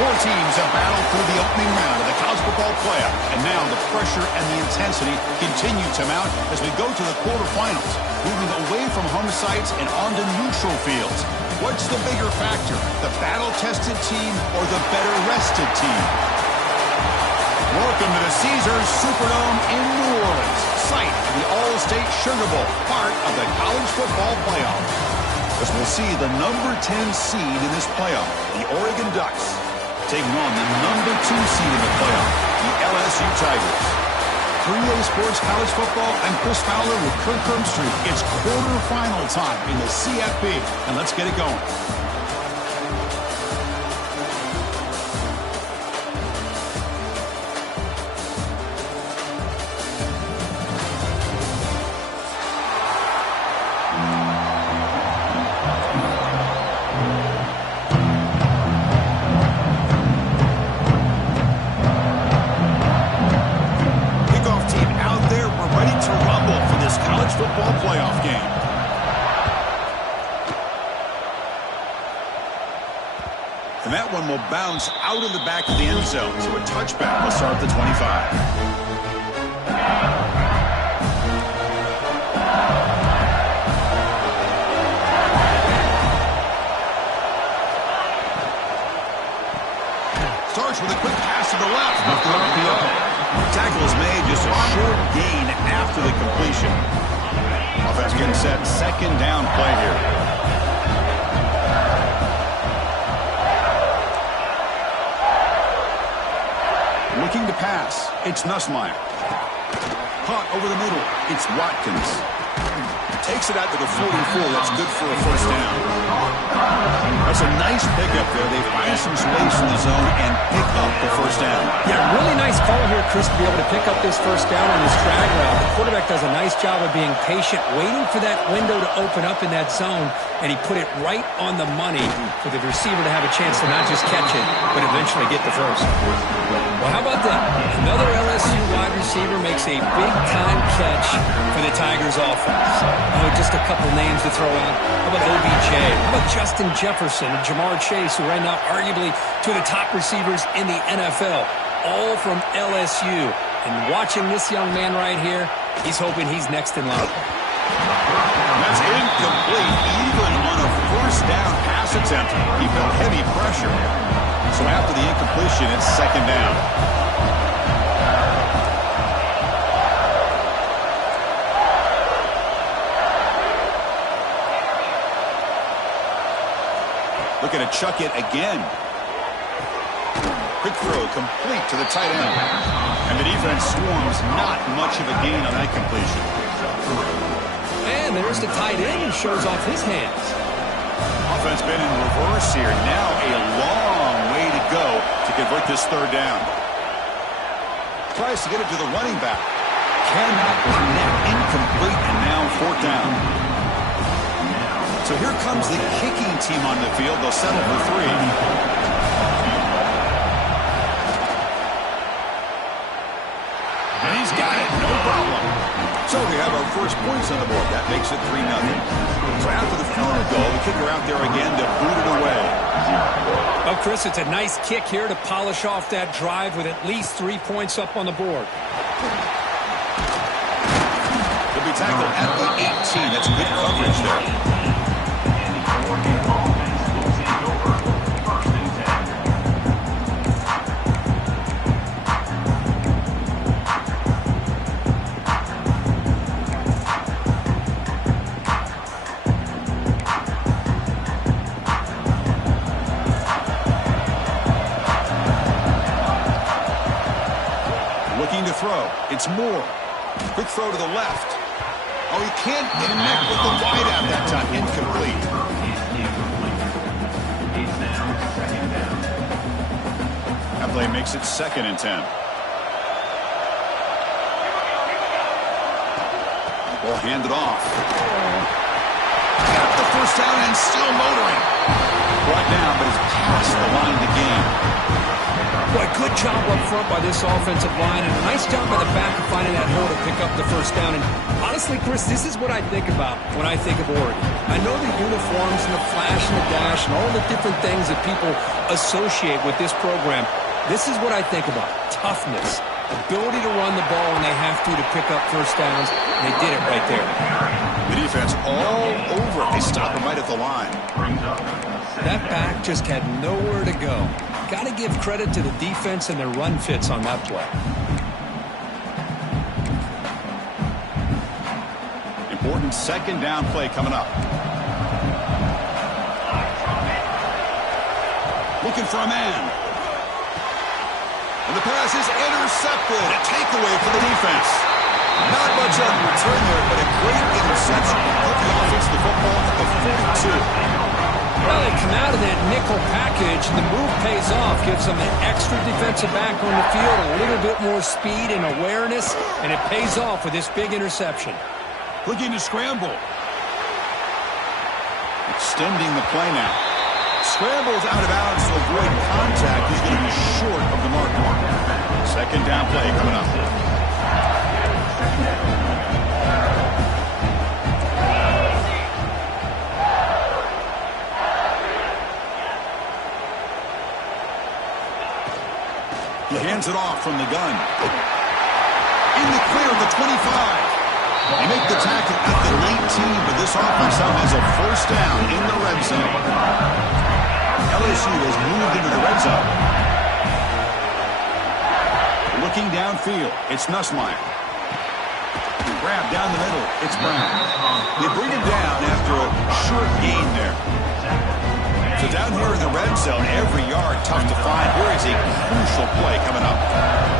Four teams have battled through the opening round of the college football playoff, and now the pressure and the intensity continue to mount as we go to the quarterfinals, moving away from home sites and onto neutral fields. What's the bigger factor, the battle-tested team or the better-rested team? Welcome to the Caesars Superdome in New Orleans, site of the All-State Sugar Bowl, part of the college football playoff. As we'll see the number 10 seed in this playoff, the Oregon Ducks, taking on the number 2 seed in the playoff, the LSU Tigers. 3A Sports College Football, I'm Chris Fowler with Kirk Herbstreit. It's quarterfinal time in the CFB, and let's get it going. And that one will bounce out of the back of the end zone, so a touchback will start at the 25. Starts with a quick pass to the left. Tackle is made, just a short gain after the completion. Offense getting set, second down play here. Looking to pass, it's Nussmeier. Caught over the middle, it's Watkins. Takes it out to the 44, that's good for a first down. That's a nice pickup there. They find some space in the zone and pick up the first down. Yeah, really nice call here, Chris, to be able to pick up this first down on this drag route. The quarterback does a nice job of being patient, waiting for that window to open up in that zone, and he put it right on the money for the receiver to have a chance to not just catch it, but eventually get the first. Well, how about that? Another LSU wide receiver makes a big-time catch for the Tigers offense. Oh, just a couple names to throw out. How about OBJ? How about Justin Jefferson and Jamar Chase, who right now arguably two of the top receivers in the NFL, all from LSU. And watching this young man right here, he's hoping he's next in line. That's incomplete. Even on a first down pass attempt, he felt heavy pressure. So after the incompletion, it's second down. Looking to chuck it again. Quick throw complete to the tight end. And the defense swarms, not much of a gain on that completion. And there's the tight end who shows off his hands. Offense been in reverse here. Now a long way to go to convert this third down. Tries to get it to the running back. Cannot connect, incomplete, and now fourth down. So here comes the kicking team on the field. They'll settle for three. And he's got it, no problem. So we have our first points on the board. That makes it 3-0. So after the field goal, the kicker out there again to boot it away. Well, Chris, it's a nice kick here to polish off that drive with at least 3 points up on the board. He'll be tackled at the 18. That's good coverage there. It's Moore. Quick throw to the left. Oh, he can't connect with the wideout that time. Incomplete. That play makes it 2nd and 10. Ball handed off. Got the first down and still motoring. Brought down, but he's past the line to gain. Boy, good job up front by this offensive line, and a nice job by the back of finding that hole to pick up the first down. And honestly, Chris, this is what I think about when I think of Oregon. I know the uniforms and the flash and the dash and all the different things that people associate with this program. This is what I think about. Toughness, ability to run the ball when they have to pick up first downs, and they did it right there. The defense all over it. They stop him right at the line. That back just had nowhere to go. Got to give credit to the defense and their run fits on that play. Important second down play coming up. Looking for a man. And the pass is intercepted. A takeaway for the defense. Not much on the return there, but a great interception. Put the offense the football at the 42. Well, they come out of that nickel package, and the move pays off, gives them an extra defensive back on the field, a little bit more speed and awareness, and it pays off with this big interception. Looking to scramble. Extending the play now. Scrambles out of bounds to avoid contact. He's going to be short of the mark. Second down play coming up. He hands it off from the gun. In the clear at the 25. They make the tackle at the 19, but this offense now has a first down in the red zone. LSU has moved into the red zone. Looking downfield, it's Nussmeier. Grab down the middle, it's Brown. They bring him down after a short gain there. So down here in the red zone, every yard tough to find. Here is a crucial play coming up.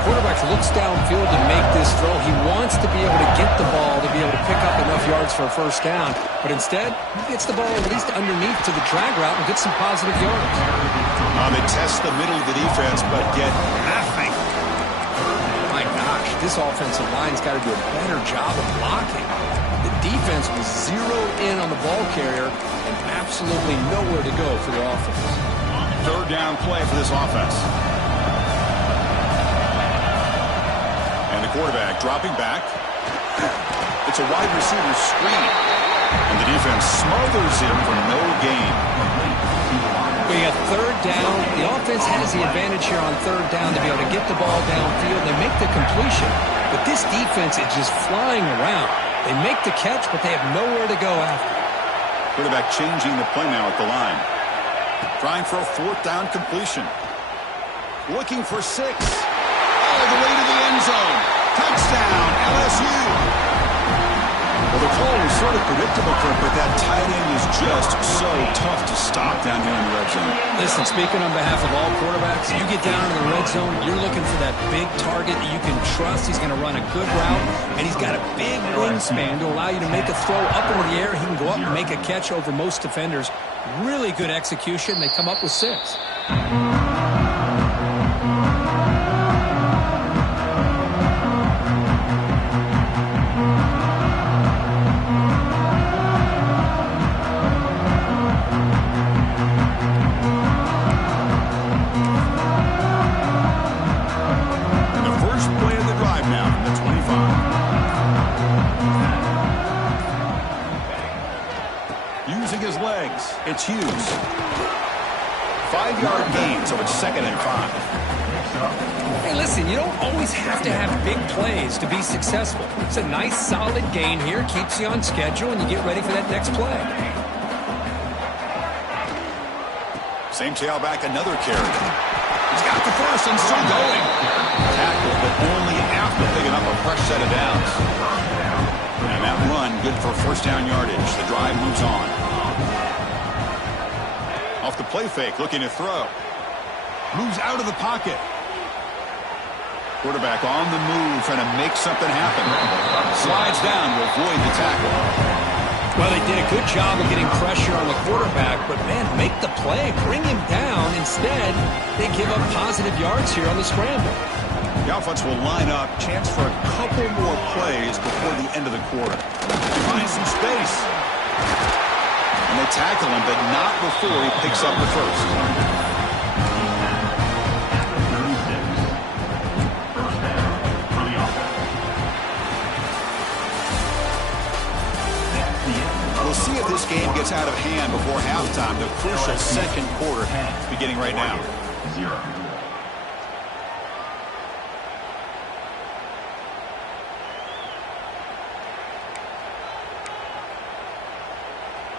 Quarterback looks downfield to make this throw. He wants to be able to get the ball to be able to pick up enough yards for a first down. But instead, he gets the ball at least underneath to the drag route and gets some positive yards. They test the middle of the defense, but get nothing. My gosh, this offensive line's got to do a better job of blocking. The defense was zeroed in on the ball carrier and absolutely nowhere to go for the offense. Third down play for this offense. And the quarterback dropping back. It's a wide receiver screen. And the defense smothers him for no gain. We got third down. The offense has the advantage here on third down to be able to get the ball downfield. They make the completion. But this defense is just flying around. They make the catch, but they have nowhere to go after. Quarterback changing the play now at the line. Trying for a fourth down completion. looking for 6. All the way to the end zone. Touchdown, LSU. Well, the call was sort of predictable, Kirk, but that tight end is just so tough to stop down here in the red zone. Listen, speaking on behalf of all quarterbacks, you get down in the red zone, you're looking for that big target that you can trust. He's going to run a good route, and he's got a big wingspan to allow you to make a throw up into the air. He can go up and make a catch over most defenders. Really good execution. They come up with 6. It's Hughes. 5-yard gain, so it's 2nd and 5. Hey, listen, you don't always have to have big plays to be successful. It's a nice, solid gain here. Keeps you on schedule, and you get ready for that next play. Same tailback, another carry. He's got the first and still going. Tackle, but only after picking up a fresh set of downs. And that run, good for first down yardage. The drive moves on. Off the play fake, looking to throw. Moves out of the pocket. Quarterback on the move, trying to make something happen. Slides down to avoid the tackle. Well, they did a good job of getting pressure on the quarterback, but, man, make the play, bring him down. Instead, they give up positive yards here on the scramble. The offense will line up. Chance for a couple more plays before the end of the quarter. Finds some space. And they tackle him, but not before he picks up the first. We'll see if this game gets out of hand before halftime. The crucial second quarter beginning right now.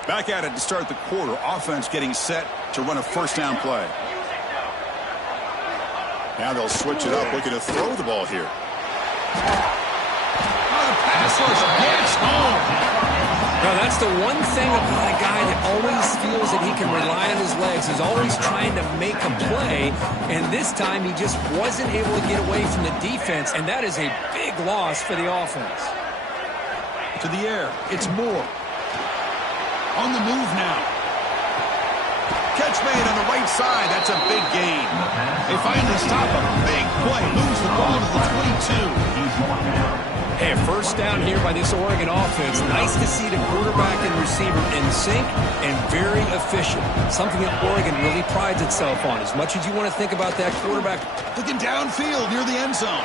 Back at it to start the quarter. Offense getting set to run a first down play. Now they'll switch it up, looking to throw the ball here. Oh, the pass rush gets home. Now, that's the one thing about a guy that always feels that he can rely on his legs. He's always trying to make a play, and this time he just wasn't able to get away from the defense, and that is a big loss for the offense. To the air, it's Moore. On the move now. Catch made on the right side. That's a big gain. They finally stop him. Big play. Moves the ball to the 22. Hey, first down here by this Oregon offense. Nice to see the quarterback and receiver in sync and very efficient. Something that Oregon really prides itself on. As much as you want to think about that quarterback. Looking downfield near the end zone.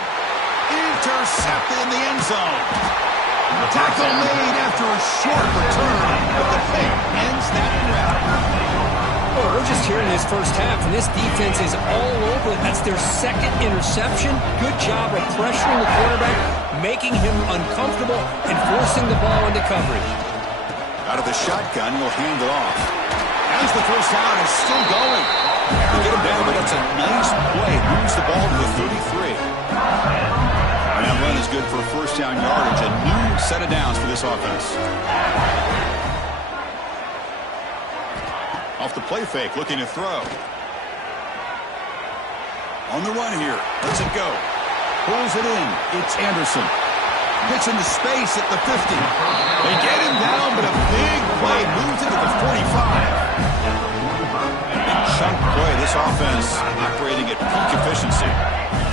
Intercepted in the end zone. Tackle made after a short return, but the pick ends that round. Well, we're just here in this first half, and this defense is all over it. That's their second interception. Good job of pressuring the quarterback, making him uncomfortable, and forcing the ball into coverage. Out of the shotgun, he'll hand it off. As the first down is still going. They get him down, but that's a nice play. Moves the ball to the 33. And that run is good for first down yardage. A new set of downs for this offense. Off the play fake, looking to throw. On the run here. Lets it go. Pulls it in. It's Anderson. Gets into space at the 50. They get him down, but a big play moves into the 45. Big chunk play. This offense operating at peak efficiency.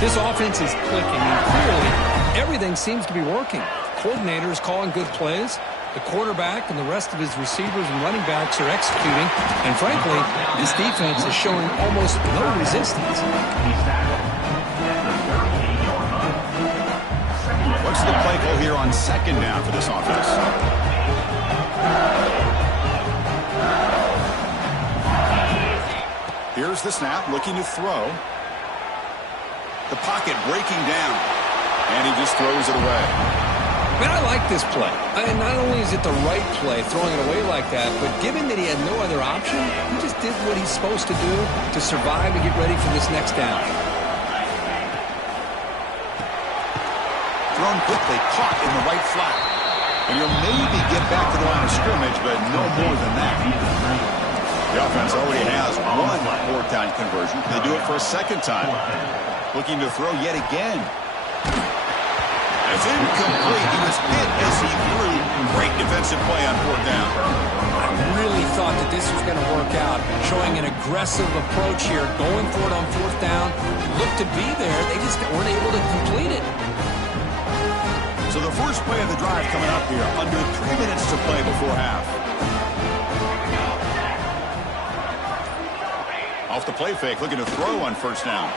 This offense is clicking, and clearly everything seems to be working. The coordinator is calling good plays. The quarterback and the rest of his receivers and running backs are executing. And frankly, this defense is showing almost no resistance. What's the play call here on second down for this offense? Here's the snap, looking to throw. The pocket breaking down, and he just throws it away. Man, I like this play. And not only is it the right play, throwing it away like that, but given that he had no other option, he just did what he's supposed to do to survive and get ready for this next down. thrown quickly, caught in the right flat. And he'll maybe get back to the line of scrimmage, but no more than that. The offense already has one fourth down conversion. They do it for a second time. Looking to throw yet again. It's incomplete. He was hit as he threw. Great defensive play on fourth down. I really thought that this was going to work out, showing an aggressive approach here, going for it on fourth down. Looked to be there. They just weren't able to complete it. So the first play of the drive coming up here, under 3 minutes to play before half. Off the play fake, looking to throw on first down.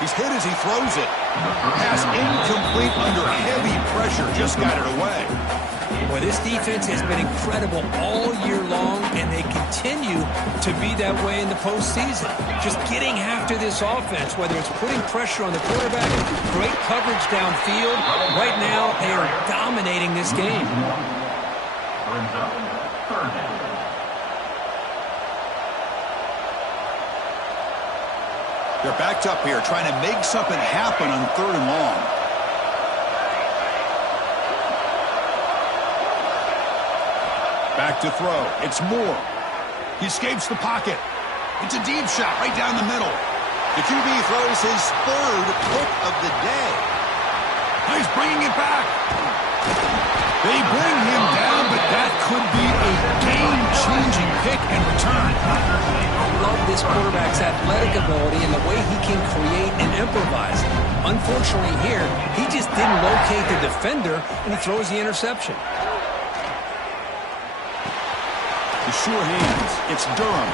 He's hit as he throws it. Pass incomplete under heavy pressure, just got it away. Well, this defense has been incredible all year long, and they continue to be that way in the postseason. Just getting after this offense, whether it's putting pressure on the quarterback, great coverage downfield. Right now, they are dominating this game. They're backed up here, trying to make something happen on third and long. Back to throw. It's Moore. He escapes the pocket. It's a deep shot right down the middle. The QB throws his third pick of the day. He's bringing it back. They bring him down, but that could be a game-changing pick and return. I love this quarterback's athletic ability and the way he can create and improvise. Unfortunately here, he just didn't locate the defender, and he throws the interception. The sure hands. It's Durham.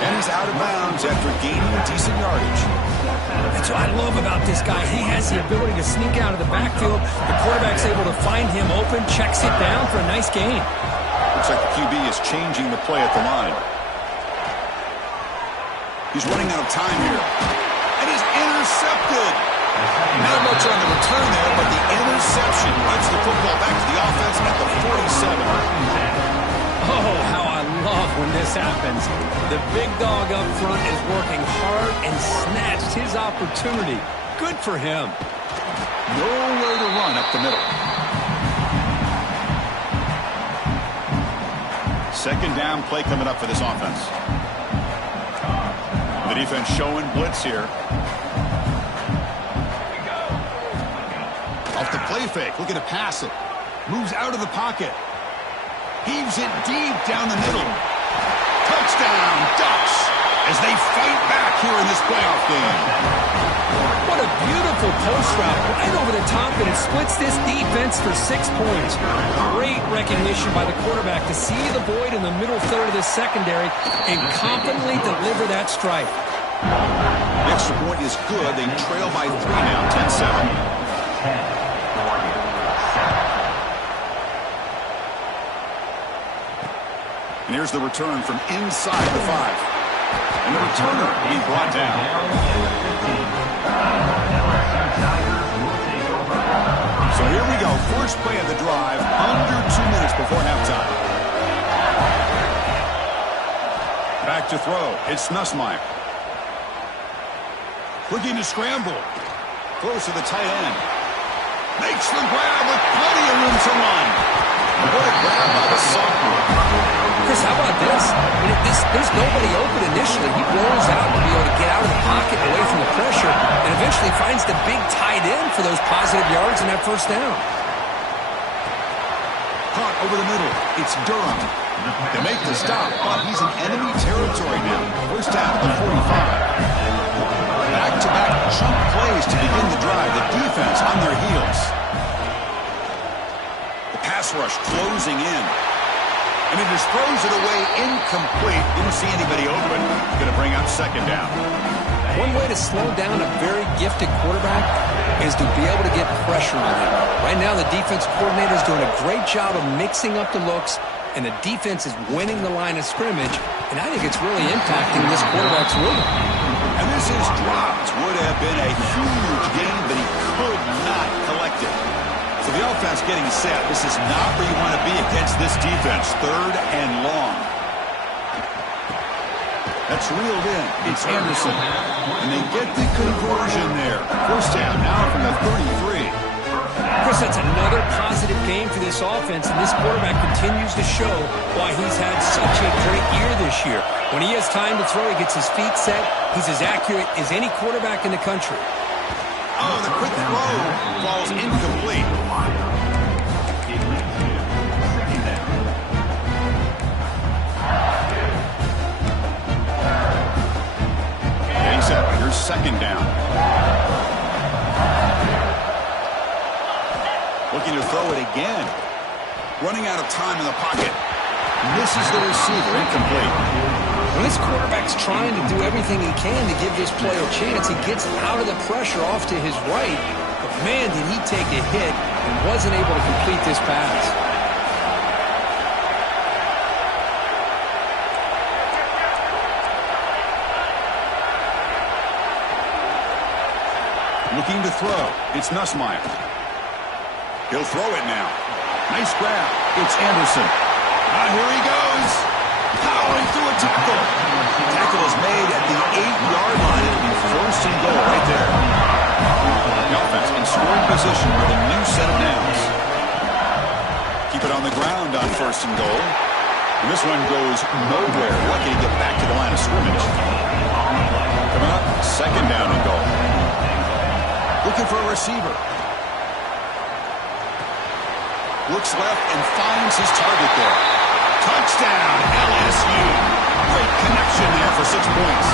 And he's out of bounds after gaining decent yardage. That's what I love about this guy. He has the ability to sneak out of the backfield. The quarterback's able to find him open, checks it down for a nice gain. Looks like the QB is changing the play at the line. He's running out of time here. And he's intercepted. Not much on the return there, but the interception gets the football back to the offense at the 47. Oh, how I love when this happens. The big dog up front is working hard and snatched his opportunity. Good for him. Nowhere to run up the middle. Second down play coming up for this offense. The defense showing blitz here. Off the play fake, looking to pass it. Moves out of the pocket. Heaves it deep down the middle. Touchdown, Ducks, as they fight back here in this playoff game. What a beautiful post route right over the top, and it splits this defense for 6 points. Great recognition by the quarterback to see the void in the middle third of the secondary and confidently deliver that strike. The extra point is good. They trail by 3 now, 10-7. And here's the return from inside the 5. And the returner being brought down. So here we go. First play of the drive, under 2 minutes before halftime. Back to throw. It's Nussmeier. Looking to scramble. Throws to the tight end. Makes the grab with plenty of room to run. What a grab by the sophomore. Chris, how about this? I mean, there's nobody open initially. He rolls out to be able to get out of the pocket away from the pressure and eventually finds the big tight end for those positive yards in that first down. Caught over the middle. It's Durham. To make the stop, but he's in enemy territory now. First down at the 45. Back-to-back chunk plays to begin the drive. The defense on their heels. The pass rush closing in. And he just throws it away incomplete. Didn't see anybody open. Going to bring up second down. One way to slow down a very gifted quarterback is to be able to get pressure on him. Right now, the defense coordinator is doing a great job of mixing up the looks, and the defense is winning the line of scrimmage, and I think it's really impacting this quarterback's rhythm. And this is dropped. Would have been a huge game, but he could not collect it. So the offense getting set. This is not where you want to be against this defense. Third and long. That's reeled in. It's Anderson. And they get the conversion there. First down now from the 33. Chris, sets another positive game for this offense, and this quarterback continues to show why he's had such a great year this year. When he has time to throw, he gets his feet set. He's as accurate as any quarterback in the country. Oh, the quick throw falls incomplete. Getting set. Here's second down. Looking to throw it again. Running out of time in the pocket. Misses the receiver. Incomplete. When this quarterback's trying to do everything he can to give this play a chance, he gets out of the pressure off to his right. But, man, did he take a hit and wasn't able to complete this pass. Looking to throw. It's Nussmeier. He'll throw it now. Nice grab. It's Anderson. Here he goes. Powering through a tackle. Tackle is made at the 8-yard line. It'll be first and goal right there. The offense in scoring position with a new set of downs. Keep it on the ground on first and goal. And this one goes nowhere. Lucky to get back to the line of scrimmage. Coming up, second down and goal. Looking for a receiver. Looks left and finds his target there. Touchdown, LSU. Great connection there for 6 points.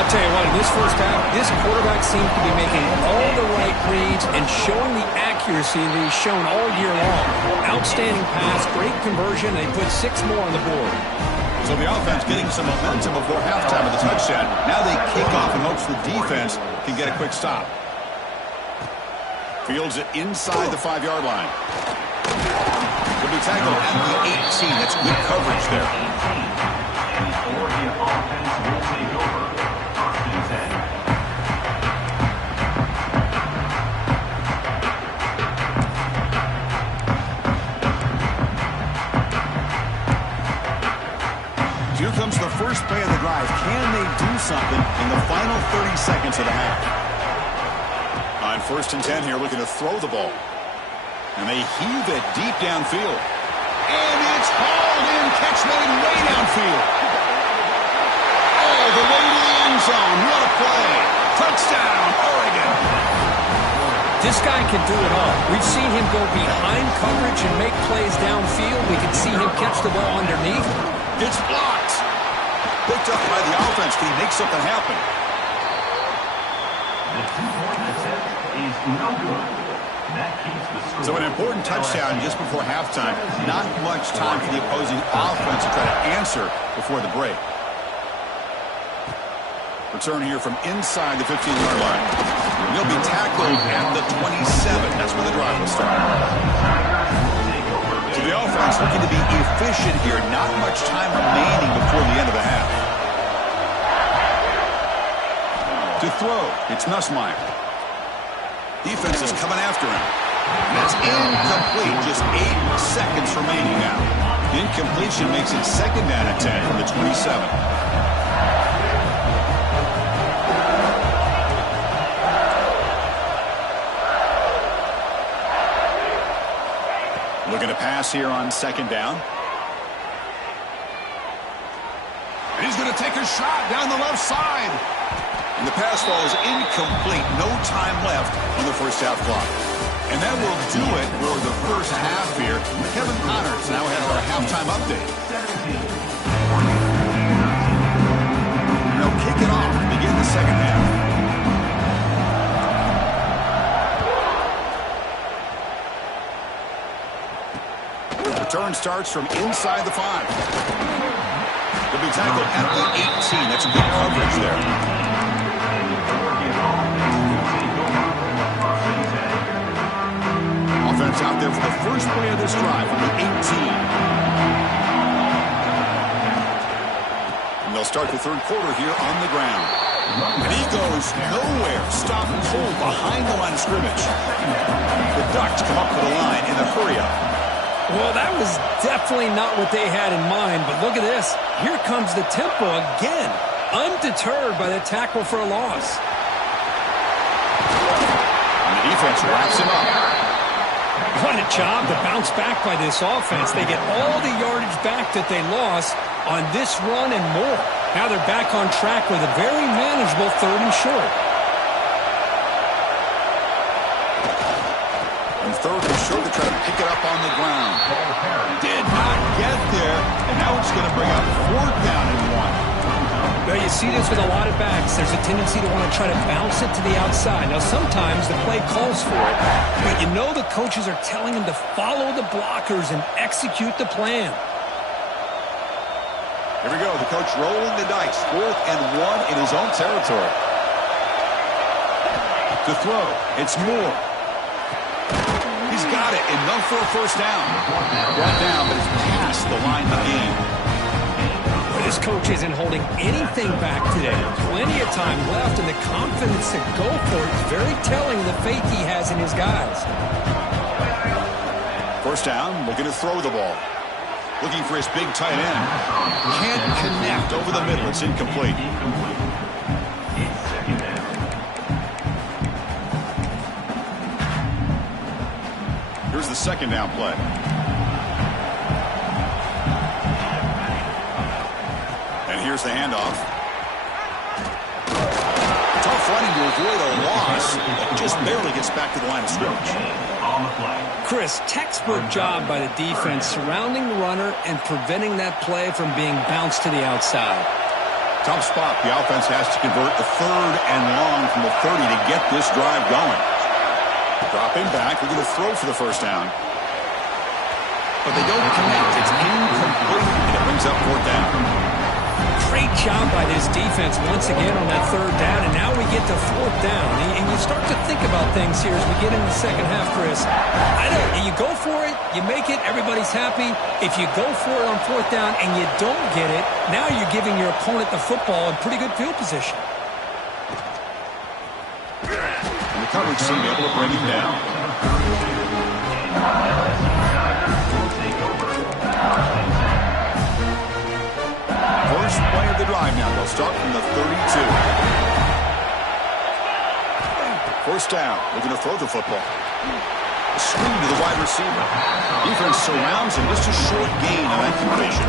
I'll tell you what, in this first half, this quarterback seems to be making all the right reads and showing the accuracy that he's shown all year long. Outstanding pass, great conversion, and they put 6 more on the board. So the offense getting some momentum before halftime with the touchdown. Now they kick off in hopes the defense can get a quick stop. Fields it inside the 5-yard line. Will be tackled at the 18. That's good coverage there. Oregon offense will take over. First and 10. Here comes the first play of the drive. Can they do something in the final 30 seconds of the half? On first and 10 here, looking to throw the ball. And they heave it deep downfield. And it's hauled in. Catch made way downfield. Oh, the way to the end zone. What a play. Touchdown, Oregon. This guy can do it all. We've seen him go behind coverage and make plays downfield. We can see him catch the ball underneath. It's blocked. Picked up by the offense. Can he make something happen? The 2-point attempt is no good. That keeps the score. So an important touchdown just before halftime. Not much time for the opposing offense to try to answer before the break. Return here from inside the 15-yard line. He'll be tackled at the 27. That's where the drive will start. So the offense looking to be efficient here. Not much time remaining before the end of the half. To throw, it's Nussmeier. Defense is coming after him. That's incomplete. Just 8 seconds remaining now. The incompletion makes it second down and 10 from the 27. Looking to pass here on second down. And he's going to take a shot down the left side. And the pass falls incomplete. No time left on the first half clock. And that will do it for the first half here. Kevin Connors now has our halftime update. They'll kick it off to begin the second half. Return starts from inside the 5. He'll be tackled at the 18. That's good coverage there. Offense out there for the first play of this drive from the 18. And they'll start the third quarter here on the ground. And he goes nowhere. Stopped cold behind the line of scrimmage. The Ducks come up to the line in the hurry-up. Well, that was definitely not what they had in mind, but look at this. Here comes the tempo again, undeterred by the tackle for a loss. And the defense wraps him up. What a job to bounce back by this offense. They get all the yardage back that they lost on this run and more. Now they're back on track with a very manageable 3rd and short. And 3rd and short, they try to pick it up on the ground. Did not get there, and now it's going to bring up 4th down and 1. Well, you see this with a lot of backs. There's a tendency to want to try to bounce it to the outside. Now, sometimes the play calls for it, but you know the coaches are telling them to follow the blockers and execute the plan. Here we go. The coach rolling the dice. 4th and 1 in his own territory. To throw. It's Moore. He's got it. Enough for a 1st down. Brought down, but it's past the line of game. This coach isn't holding anything back today. Plenty of time left, and the confidence to go for it is very telling of the faith he has in his guys. 1st down, looking to throw the ball. Looking for his big tight end. Can't connect over the middle. It's incomplete. Here's the 2nd down play. Here's the handoff. Tough running to avoid a loss, but just barely gets back to the line of scrimmage. Chris, textbook job by the defense surrounding the runner and preventing that play from being bounced to the outside. Tough spot. The offense has to convert the 3rd and long from the 30 to get this drive going. Dropping back. We're going to throw for the 1st down. But they don't connect. It's incomplete, and it brings up 4th down. Great job by this defense once again on that 3rd down, and now we get to 4th down. And you start to think about things here as we get into the 2nd half, Chris. You go for it, you make it, everybody's happy. If you go for it on 4th down and you don't get it, now you're giving your opponent the football in pretty good field position. And the coverage team able to bring him down. First play of the drive now. They'll start from the 32. 1st down. Looking to throw the football. A screen to the wide receiver. Defense surrounds him. Just a short gain on that completion.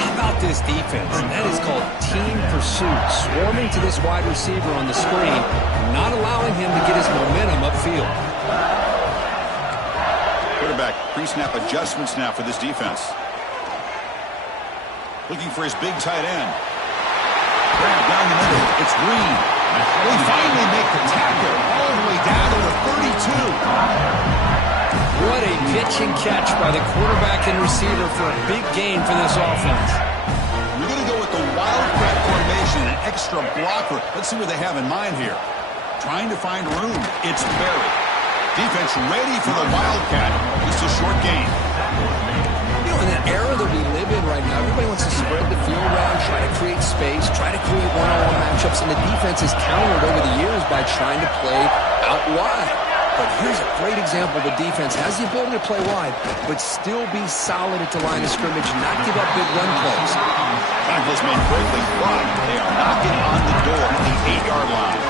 How about this defense? That is called team pursuit. Swarming to this wide receiver on the screen, not allowing him to get his momentum upfield. Quarterback pre-snap adjustments now for this defense. Looking for his big tight end. Grab down the middle. It's Green. They finally make the tackle all the way down to the 32. What a pitch and catch by the quarterback and receiver for a big gain for this offense. We're going to go with the wildcat formation, an extra blocker. Let's see what they have in mind here. Trying to find room. It's Berry. Defense ready for the wildcat. Just a short gain. In that era that we live in right now, everybody wants to spread the field around, try to create space, try to create one-on-one matchups, and the defense has countered over the years by trying to play out wide. But here's a great example. The defense has the ability to play wide, but still be solid at the line of scrimmage, not give up big run plays. Tackles made quickly, but they are knocking on the door at the 8-yard line.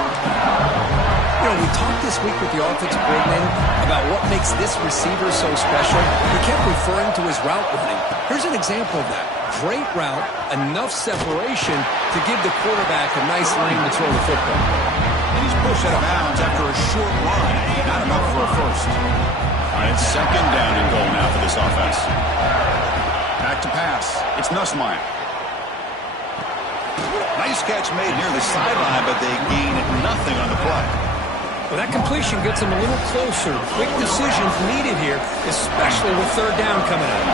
You know, we talked this week with the offensive coordinator about what makes this receiver so special. He kept referring to his route running. Here's an example of that. Great route, enough separation to give the quarterback a nice lane to throw the football. And he's pushed out of bounds after a short run. Not enough for a 1st. And it's 2nd down and goal now for this offense. Back to pass. It's Nussmeier. Nice catch made near the sideline, but they gain nothing on the play. Well, that completion gets them a little closer. Quick decisions needed here, especially with 3rd down coming up.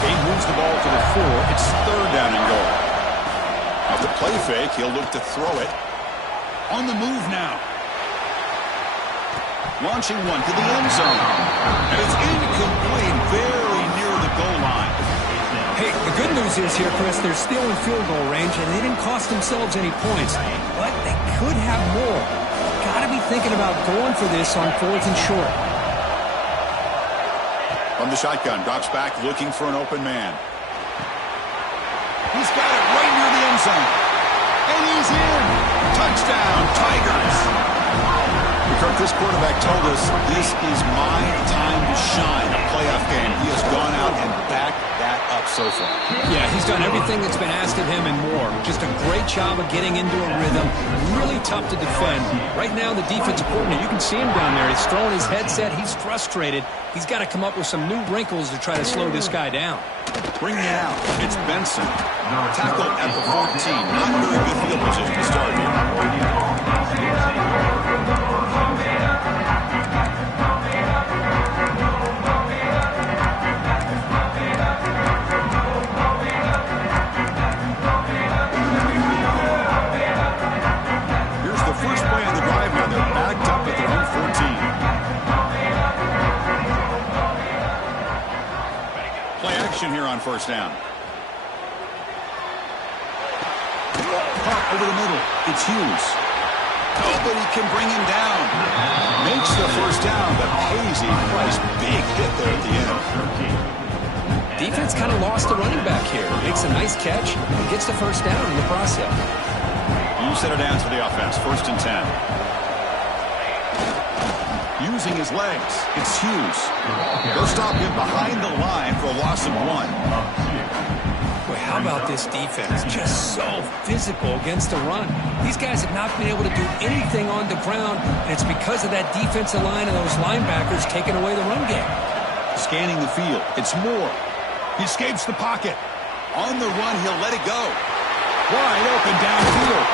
He moves the ball to the 4. It's 3rd down and goal. Off the play fake, he'll look to throw it. On the move now. Launching one to the end zone. And it's incomplete, very near the goal line. Hey, the good news is here, Chris, they're still in field goal range, and they didn't cost themselves any points. But they could have more. Got to be thinking about going for this on 4th and short. From the shotgun, drops back, looking for an open man. He's got it right near the end zone. And he's in. Touchdown, Tigers. Kirk, this quarterback told us this is my time to shine, a playoff game. He has gone out and backed that up so far. Yeah, he's done everything that's been asked of him and more. Just a great job of getting into a rhythm. Really tough to defend. Right now, the defensive coordinator, you can see him down there. He's throwing his headset. He's frustrated. He's got to come up with some new wrinkles to try to slow this guy down. Bring it out. It's Benson. Tackled at the 14. Not very good field position to start here. Here's the first play on the drive now. They're backed up at their own 14. Play action here on first down. Caught over the middle. It's Hughes. Nobody can bring him down. Makes the first down, but pays a price. Big hit there at the end. Defense kind of lost the running back here. Makes a nice catch and gets the first down in the process. You set it down to the offense. 1st and 10. Using his legs. It's Hughes. They'll stop him behind the line for a loss of 1. Boy, how about this defense? Just so physical against the run. These guys have not been able to do anything on the ground, and it's because of that defensive line and those linebackers taking away the run game. Scanning the field. It's Moore. He escapes the pocket. On the run, he'll let it go. Wide open downfield.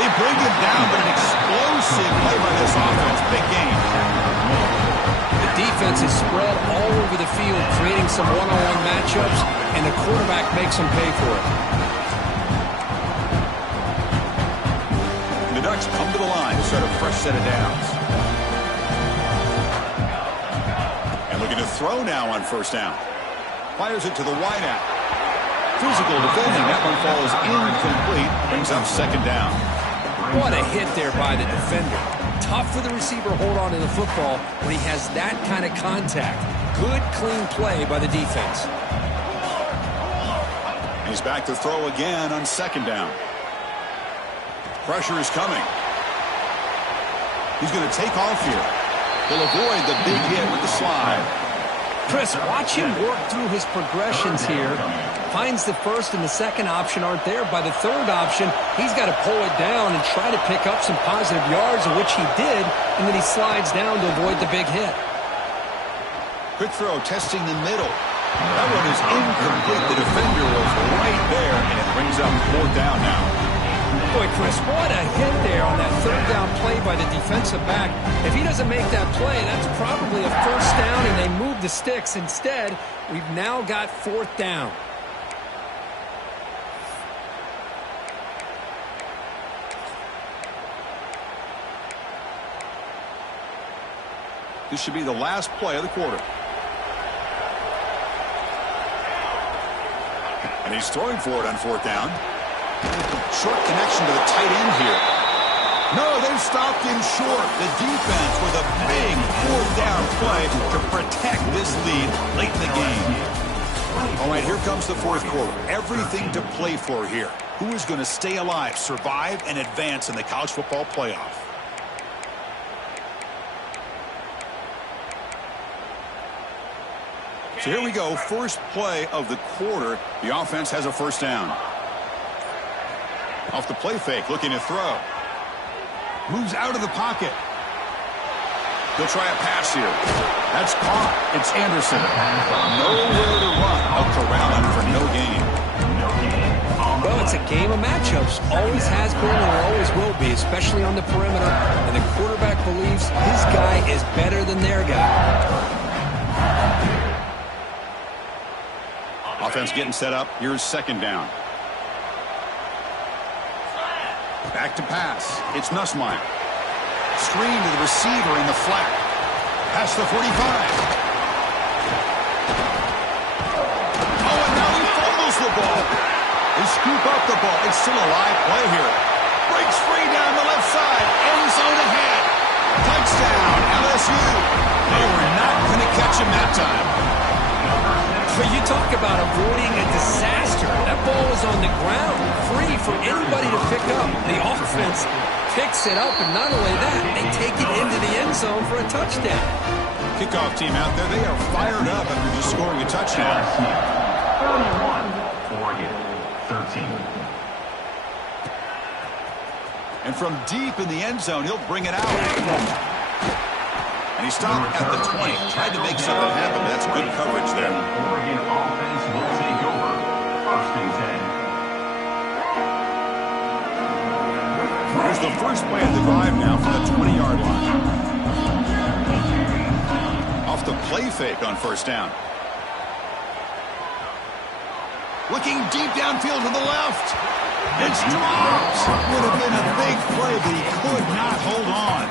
They bring him down, but an explosive play by this offense. Big game. The defense is spread all over the field, creating some one-on-one matchups, and the quarterback makes them pay for it. The Ducks come to the line to start a fresh set of downs. And looking to throw now on first down. Fires it to the wideout. Physical defending. That one falls incomplete. Brings up 2nd down. What a hit there by the defender. Tough for the receiver to hold on to the football when he has that kind of contact. Good, clean play by the defense. He's back to throw again on 2nd down. Pressure is coming. He's going to take off here. He'll avoid the big hit with the slide. Chris, watch him work through his progressions here. Finds the first and the second option aren't there. By the third option, he's got to pull it down and try to pick up some positive yards, of which he did, and then he slides down to avoid the big hit. Quick throw, testing the middle. That one is incomplete. The defender was right there, and it brings up 4th down now. Boy, Chris, what a hit there on that 3rd down play by the defensive back. If he doesn't make that play, that's probably a first down, and they move the sticks. Instead, we've now got 4th down. This should be the last play of the quarter. And he's throwing for it on 4th down. Short connection to the tight end here. No, they've stopped him short. The defense with a big 4th down play to protect this lead late in the game. All right, here comes the 4th quarter. Everything to play for here. Who is going to stay alive, survive, and advance in the college football playoff? So here we go, first play of the quarter. The offense has a first down. Off the play fake, looking to throw. Moves out of the pocket. He'll try a pass here. That's caught. It's Anderson. Nowhere to run. Out to Rowland for no gain. Well, it's a game of matchups. Always has been and always will be, especially on the perimeter. And the quarterback believes his guy is better than their guy. Offense getting set up. Here's 2nd down. Back to pass. It's Nussmeier. Screen to the receiver in the flat. Past the 45. Oh, and now he fumbles the ball. They scoop up the ball. It's still a live play here. Breaks free down the left side. End zone ahead. Touchdown, LSU. They were not going to catch him that time. But you talk about avoiding a disaster. That ball was on the ground, free for anybody to pick up. The offense picks it up, and not only that, they take it into the end zone for a touchdown. Kickoff team out there, they are fired up after just scoring a touchdown. 31, Oregon, 13. And from deep in the end zone, he'll bring it out. And he stopped at the 20. Tried to make something happen, but that's good coverage there. Oregon offense will take over. First and 10. Here's the first play of the drive now from the 20-yard line. Off the play fake on first down. Looking deep downfield to the left. It's dropped. Would have been a big play, but he could not hold on.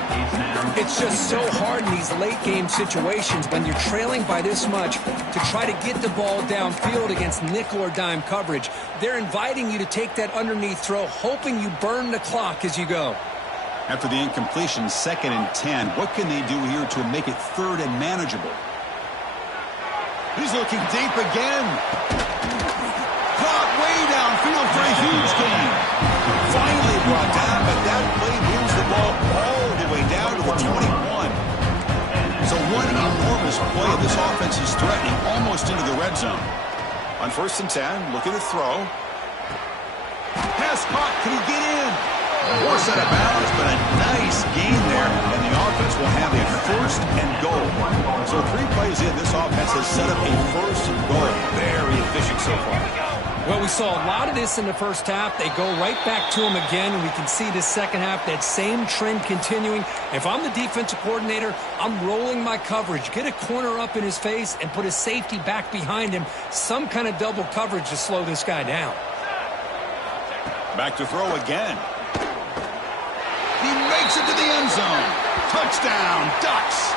It's just so hard in these late-game situations when you're trailing by this much to try to get the ball downfield against nickel or dime coverage. They're inviting you to take that underneath throw, hoping you burn the clock as you go. After the incompletion, 2nd and 10. What can they do here to make it 3rd and manageable? He's looking deep again. Caught way downfield for a huge gain. Finally brought down, but that play moves the ball all the way down to the 21. So one enormous play of this offense is threatening almost into the red zone. On 1st and 10, look at the throw. Pass caught. Can he get in? Force out of bounds, but a nice gain there, and the offense will have a 1st and goal. So 3 plays in, this offense has set up a 1st and goal. Very efficient so far. Well, we saw a lot of this in the first half. They go right back to him again, and we can see the second half, that same trend continuing. If I'm the defensive coordinator, I'm rolling my coverage. Get a corner up in his face and put a safety back behind him. Some kind of double coverage to slow this guy down. Back to throw again. He makes it to the end zone. Touchdown, Ducks.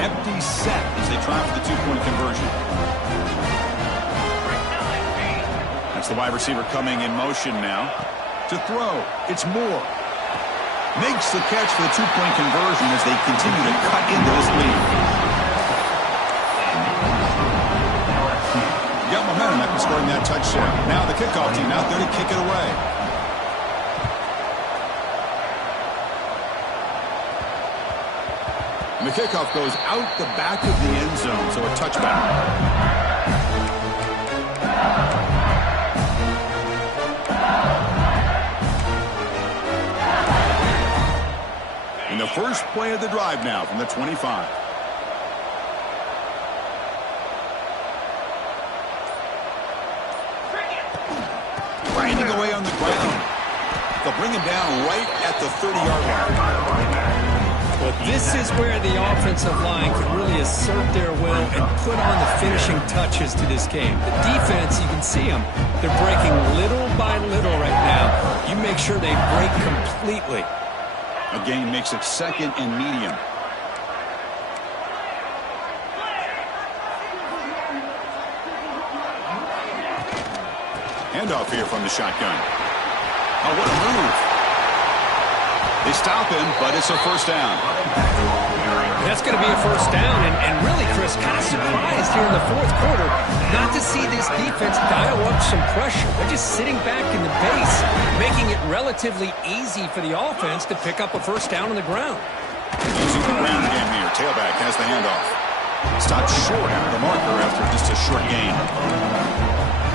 Empty set as they try for the 2-point conversion. That's the wide receiver coming in motion now. To throw, it's Moore. Makes the catch for the 2-point conversion as they continue to cut into this lead. Got momentum after scoring that touchdown. Now the kickoff team out there to kick it away. And the kickoff goes out the back of the end zone, so a touchback. In the first play of the drive now from the 25. Grinding away on the ground. They'll bring him down right at the 30-yard line. Well, this is where the offensive line can really assert their will and put on the finishing touches to this game. The defense, you can see them. They're breaking little by little right now. You make sure they break completely. A gain makes it 2nd and medium. Handoff here from the shotgun. Oh, what a move. They stop him, but it's a 1st down. That's going to be a 1st down, and really, Chris, kind of surprised here in the 4th quarter not to see this defense dial up some pressure. They're just sitting back in the base, making it relatively easy for the offense to pick up a 1st down on the ground. Using the ground game here. Tailback has the handoff. Stopped short of the marker after just a short gain.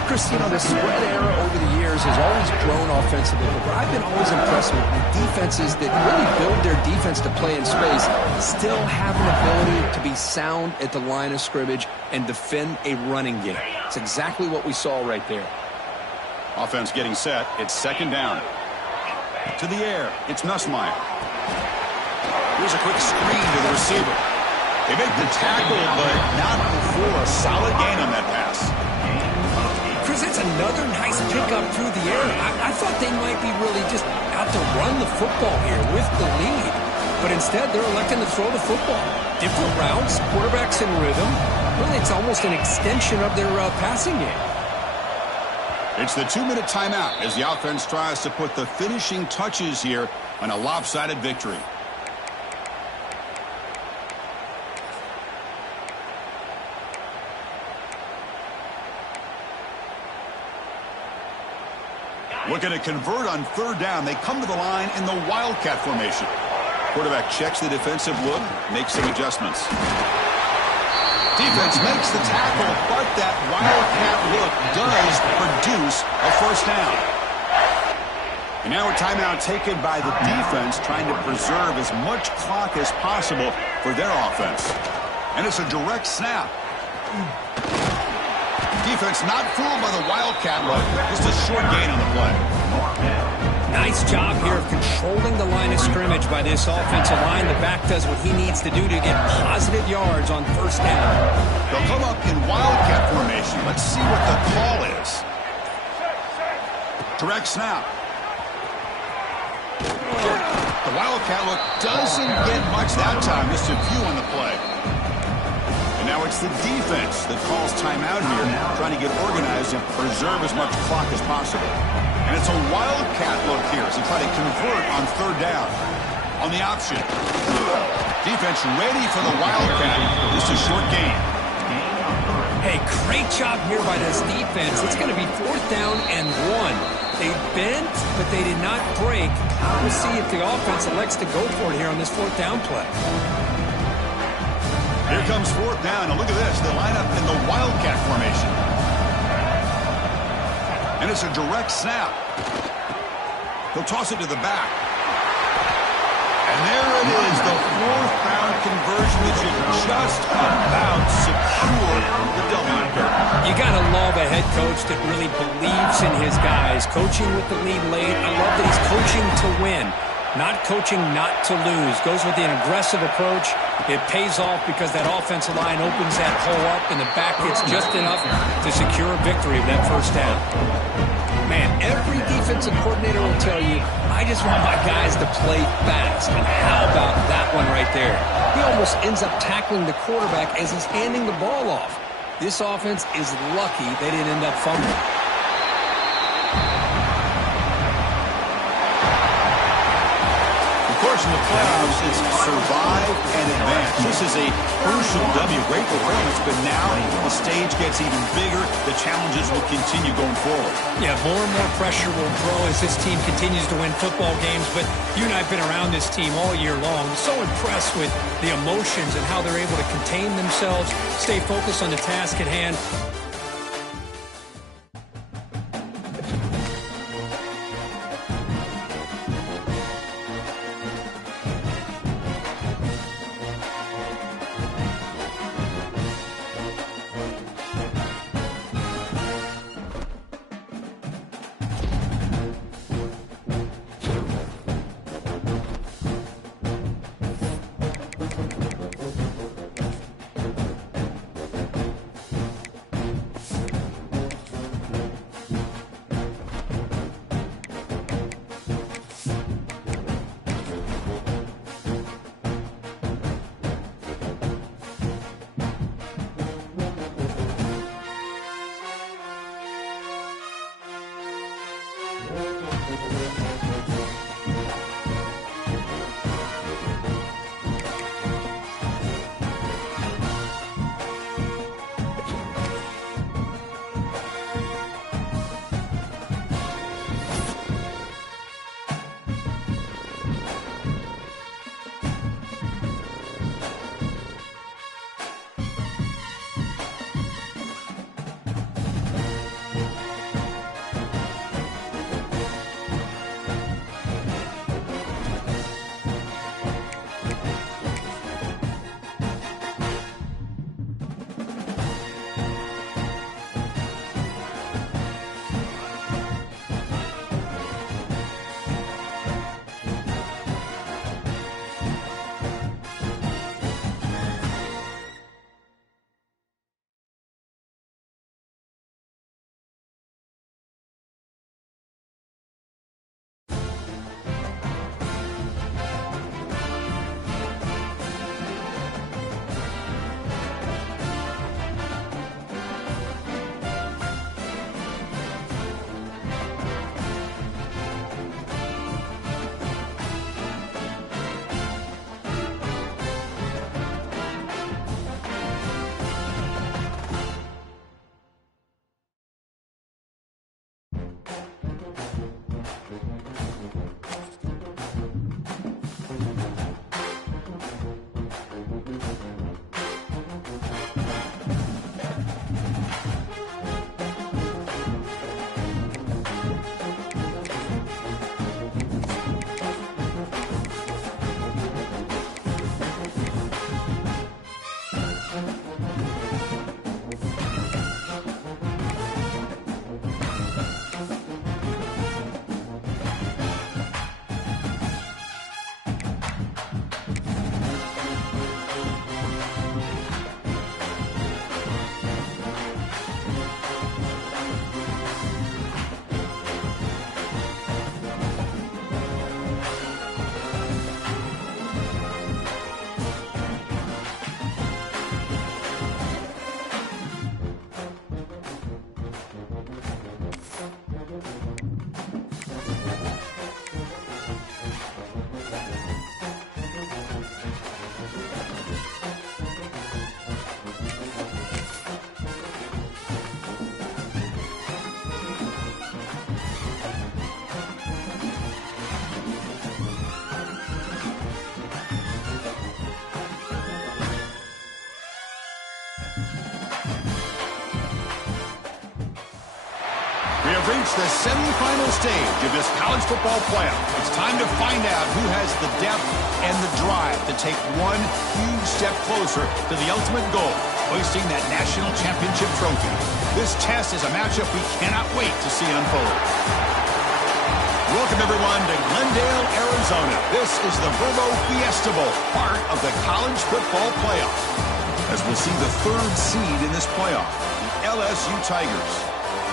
Chris, you know, the spread era over the years has always grown offensively, but I've been always impressed with the defenses that really build their defense to play in space, still have an ability to be sound at the line of scrimmage and defend a running game. It's exactly what we saw right there. Offense getting set. It's 2nd down. To the air. It's Nussmeier. Here's a quick screen to the receiver. They make the tackle, but not before a solid gain on that pass. Chris, that's another nice pickup through the air. I thought they might be really just out to run the football here with the lead. But instead, they're electing to throw the football. Different routes, quarterbacks in rhythm. Really, it's almost an extension of their passing game. It's the 2-minute timeout as the offense tries to put the finishing touches here on a lopsided victory. Looking to convert on third down. They come to the line in the Wildcat formation. Quarterback checks the defensive look, makes some adjustments. Defense makes the tackle, but that Wildcat look does produce a first down. And now a timeout taken by the defense, trying to preserve as much clock as possible for their offense. And it's a direct snap. Defense not fooled by the Wildcat look. Just a short gain on the play. Nice job here of controlling the line of scrimmage by this offensive line. The back does what he needs to do to get positive yards on first down. They'll come up in Wildcat formation. Let's see what the call is. Direct snap. The Wildcat look doesn't get much that time. Just a few on the play. And now it's the defense that calls timeout here, trying to get organized and preserve as much clock as possible. And it's a Wildcat look here as they try to convert on third down. On the option. Defense ready for the Wildcat. This is a short gain. Hey, great job here by this defense. It's going to be 4th down and 1. They bent, but they did not break. We'll see if the offense elects to go for it here on this 4th down play. Here comes 4th down, and look at this. They line up in the Wildcat formation. And it's a direct snap. He'll toss it to the back. And there it is, the 4th down conversion that should just about secure the W. You got to love a head coach that really believes in his guys. Coaching with the lead late. I love that he's coaching to win, not coaching not to lose. Goes with an aggressive approach. It pays off because that offensive line opens that hole up and the back gets just enough to secure a victory of that first down. Man, every defensive coordinator will tell you, I just want my guys to play fast. And how about that one right there? He almost ends up tackling the quarterback as he's handing the ball off. This offense is lucky they didn't end up fumbling. Of course, in the playoffs, it's survive and advance. This is a crucial W. Great performance, but now the stage gets even bigger. The challenges will continue going forward. Yeah, more and more pressure will grow as this team continues to win football games. But you and I have been around this team all year long. So impressed with the emotions and how they're able to contain themselves, stay focused on the task at hand. It's the semifinal stage of this college football playoff. It's time to find out who has the depth and the drive to take one huge step closer to the ultimate goal, hoisting that national championship trophy. This test is a matchup we cannot wait to see unfold. Welcome, everyone, to Glendale, Arizona. This is the Verbo Fiesta Bowl, part of the college football playoff. As we'll see the third seed in this playoff, the LSU Tigers,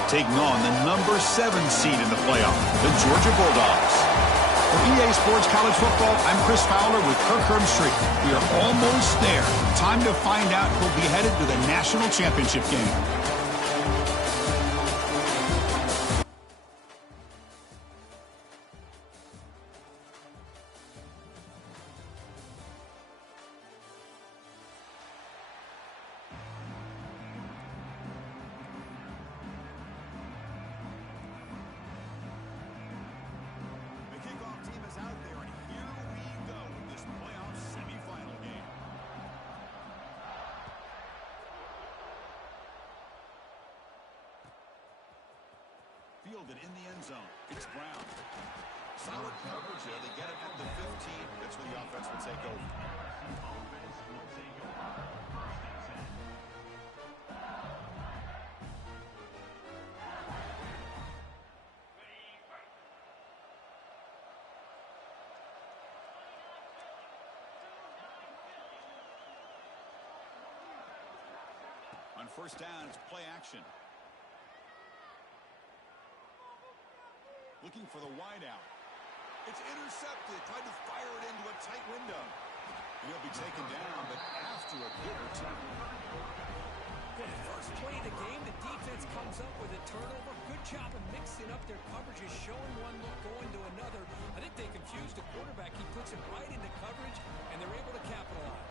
taking on the number 7 seed in the playoff, the Georgia Bulldogs. For EA Sports College Football, I'm Chris Fowler with Kirk Herbstreit. We are almost there. Time to find out who'll be headed to the national championship game. Fielded in the end zone. It's Brown. Solid coverage there. They get him at the 15. That's where the offense will take over. On first down, it's play action. Looking for the wideout. It's intercepted. Tried to fire it into a tight window. He'll be taken down, but after a good return. For the first play of the game, the defense comes up with a turnover. Good job of mixing up their coverages, showing one look, going to another. I think they confused the quarterback. He puts it right into coverage, and they're able to capitalize.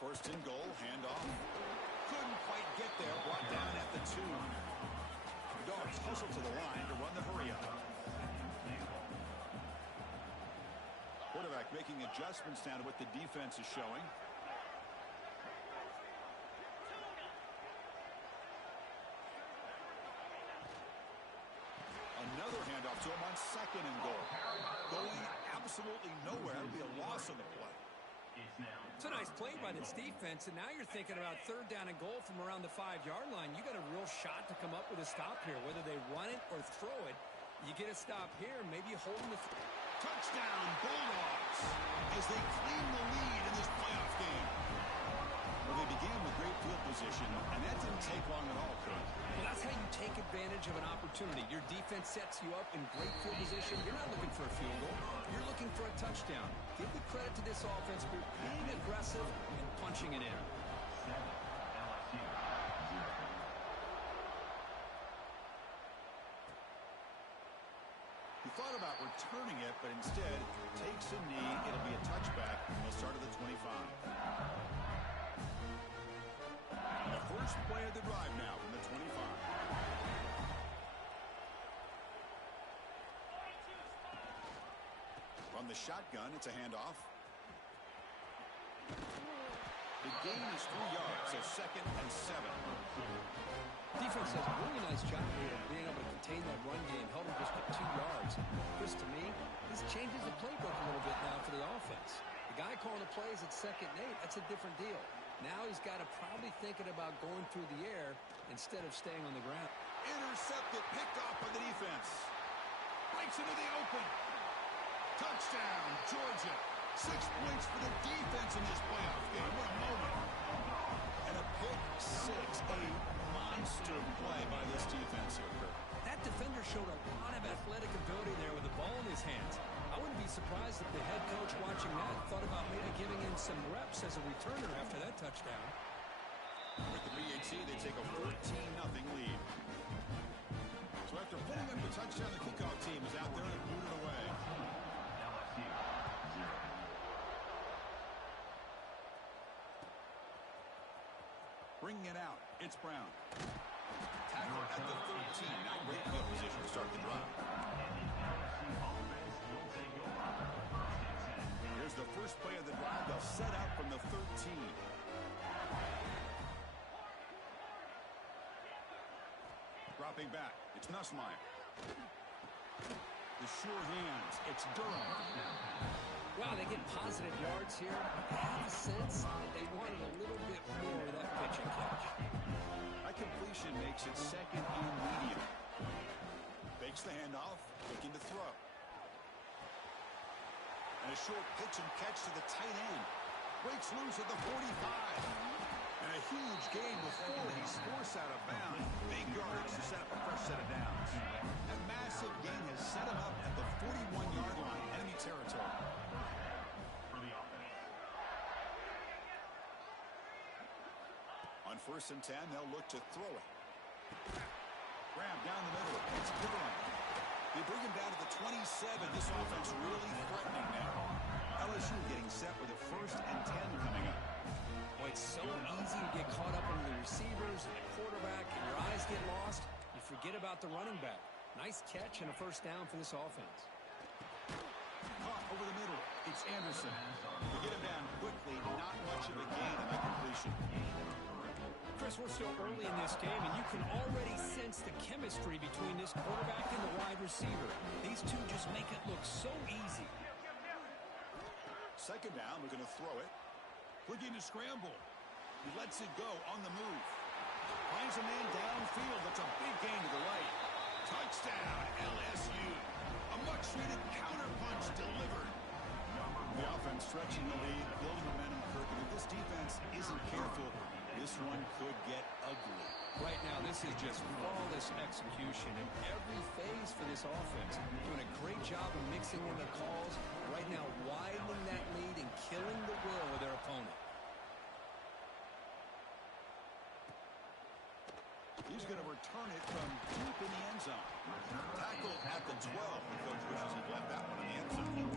First and goal, handoff. Couldn't quite get there. Brought down at the 2. Dogs hustle to the line to run the hurry-up. Quarterback making adjustments now to what the defense is showing. Another handoff to him on second and goal. Going absolutely nowhere. It'll be a loss on the play. It's a nice play by this defense, and now you're thinking about third down and goal from around the 5-yard line. You got a real shot to come up with a stop here. Whether they run it or throw it, you get a stop here, maybe holding the... Touchdown, Bulldogs, as they claim the lead in this playoff game. Well, they began with great field position, and that didn't take long at all, Coach. Well, that's how you take advantage of an opportunity. Your defense sets you up in great field position. You're not looking for a field goal. You're looking for a touchdown. Give the credit to this offense for being aggressive and punching it in. He thought about returning it, but instead takes a knee. It'll be a touchback, and he'll start at the 25. The first play of the drive now from the 25. From the shotgun, it's a handoff. The gain is 3 yards, so second and 7. Defense does a really nice job here of being able to contain that run game, held him just for 2 yards. Chris, to me, this changes the playbook a little bit now for the offense. The guy calling the plays at 2nd and 8, that's a different deal. Now he's got to probably thinking about going through the air instead of staying on the ground. Intercepted, picked off by the defense. Breaks into the open. Touchdown, Georgia. 6 points for the defense in this playoff game. What a moment. And a pick 6, a monster play by this defense here, Kirk. That defender showed a lot of athletic ability there with the ball in his hands. I wouldn't be surprised if the head coach watching that thought about maybe giving him some reps as a returner after that touchdown. With the PAT, they take a 14-0 lead. So after putting up the touchdown, the kickoff team is out there to boot it away. Bringing it out, it's Brown. Tackle at the 13. Now great field position to start the drive. Here's the first play of the drive. They'll set up from the 13. Dropping back. It's Nussmeier. The sure hands. It's Durham. Wow, they get positive yards here. I have a sense that they wanted a little bit more of that pitch and catch. That completion makes it second and medium. Fakes the handoff, looking to throw. And a short pitch and catch to the tight end. Breaks loose at the 45. And a huge gain before he's forced out of bounds. Big yards to set up a fresh set of downs. That massive gain has set him up at the 41-yard line, enemy territory. For the offense. On 1st and 10, they'll look to throw it. Graham down the middle. It's Durham. They bring him down to the 27. This offense really threatening now. LSU getting set with a 1st and 10 coming up. Boy, it's so easy to get caught up in the receivers and the quarterback, and your eyes get lost. You forget about the running back. Nice catch and a 1st down for this offense. Caught over the middle. It's Anderson. They get him down quickly. Not much of a gain on that completion. Chris, we're still early in this game, and you can already sense the chemistry between this quarterback and the wide receiver. These two just make it look so easy. 2nd down, we're going to throw it. Looking to scramble. He lets it go on the move. Finds a man downfield. That's a big gain to the right. Touchdown, LSU. A much-needed counterpunch delivered. The offense stretching the lead, building momentum, Kirk. And if this defense isn't careful, this one could get ugly. Right now, this is just flawless execution in every phase for this offense. Doing a great job of mixing in the calls. Right now, widening that lead and killing the will of their opponent. He's going to return it from deep in the end zone. Tackled at the 12. The coach wishes he'd left that one in the end zone.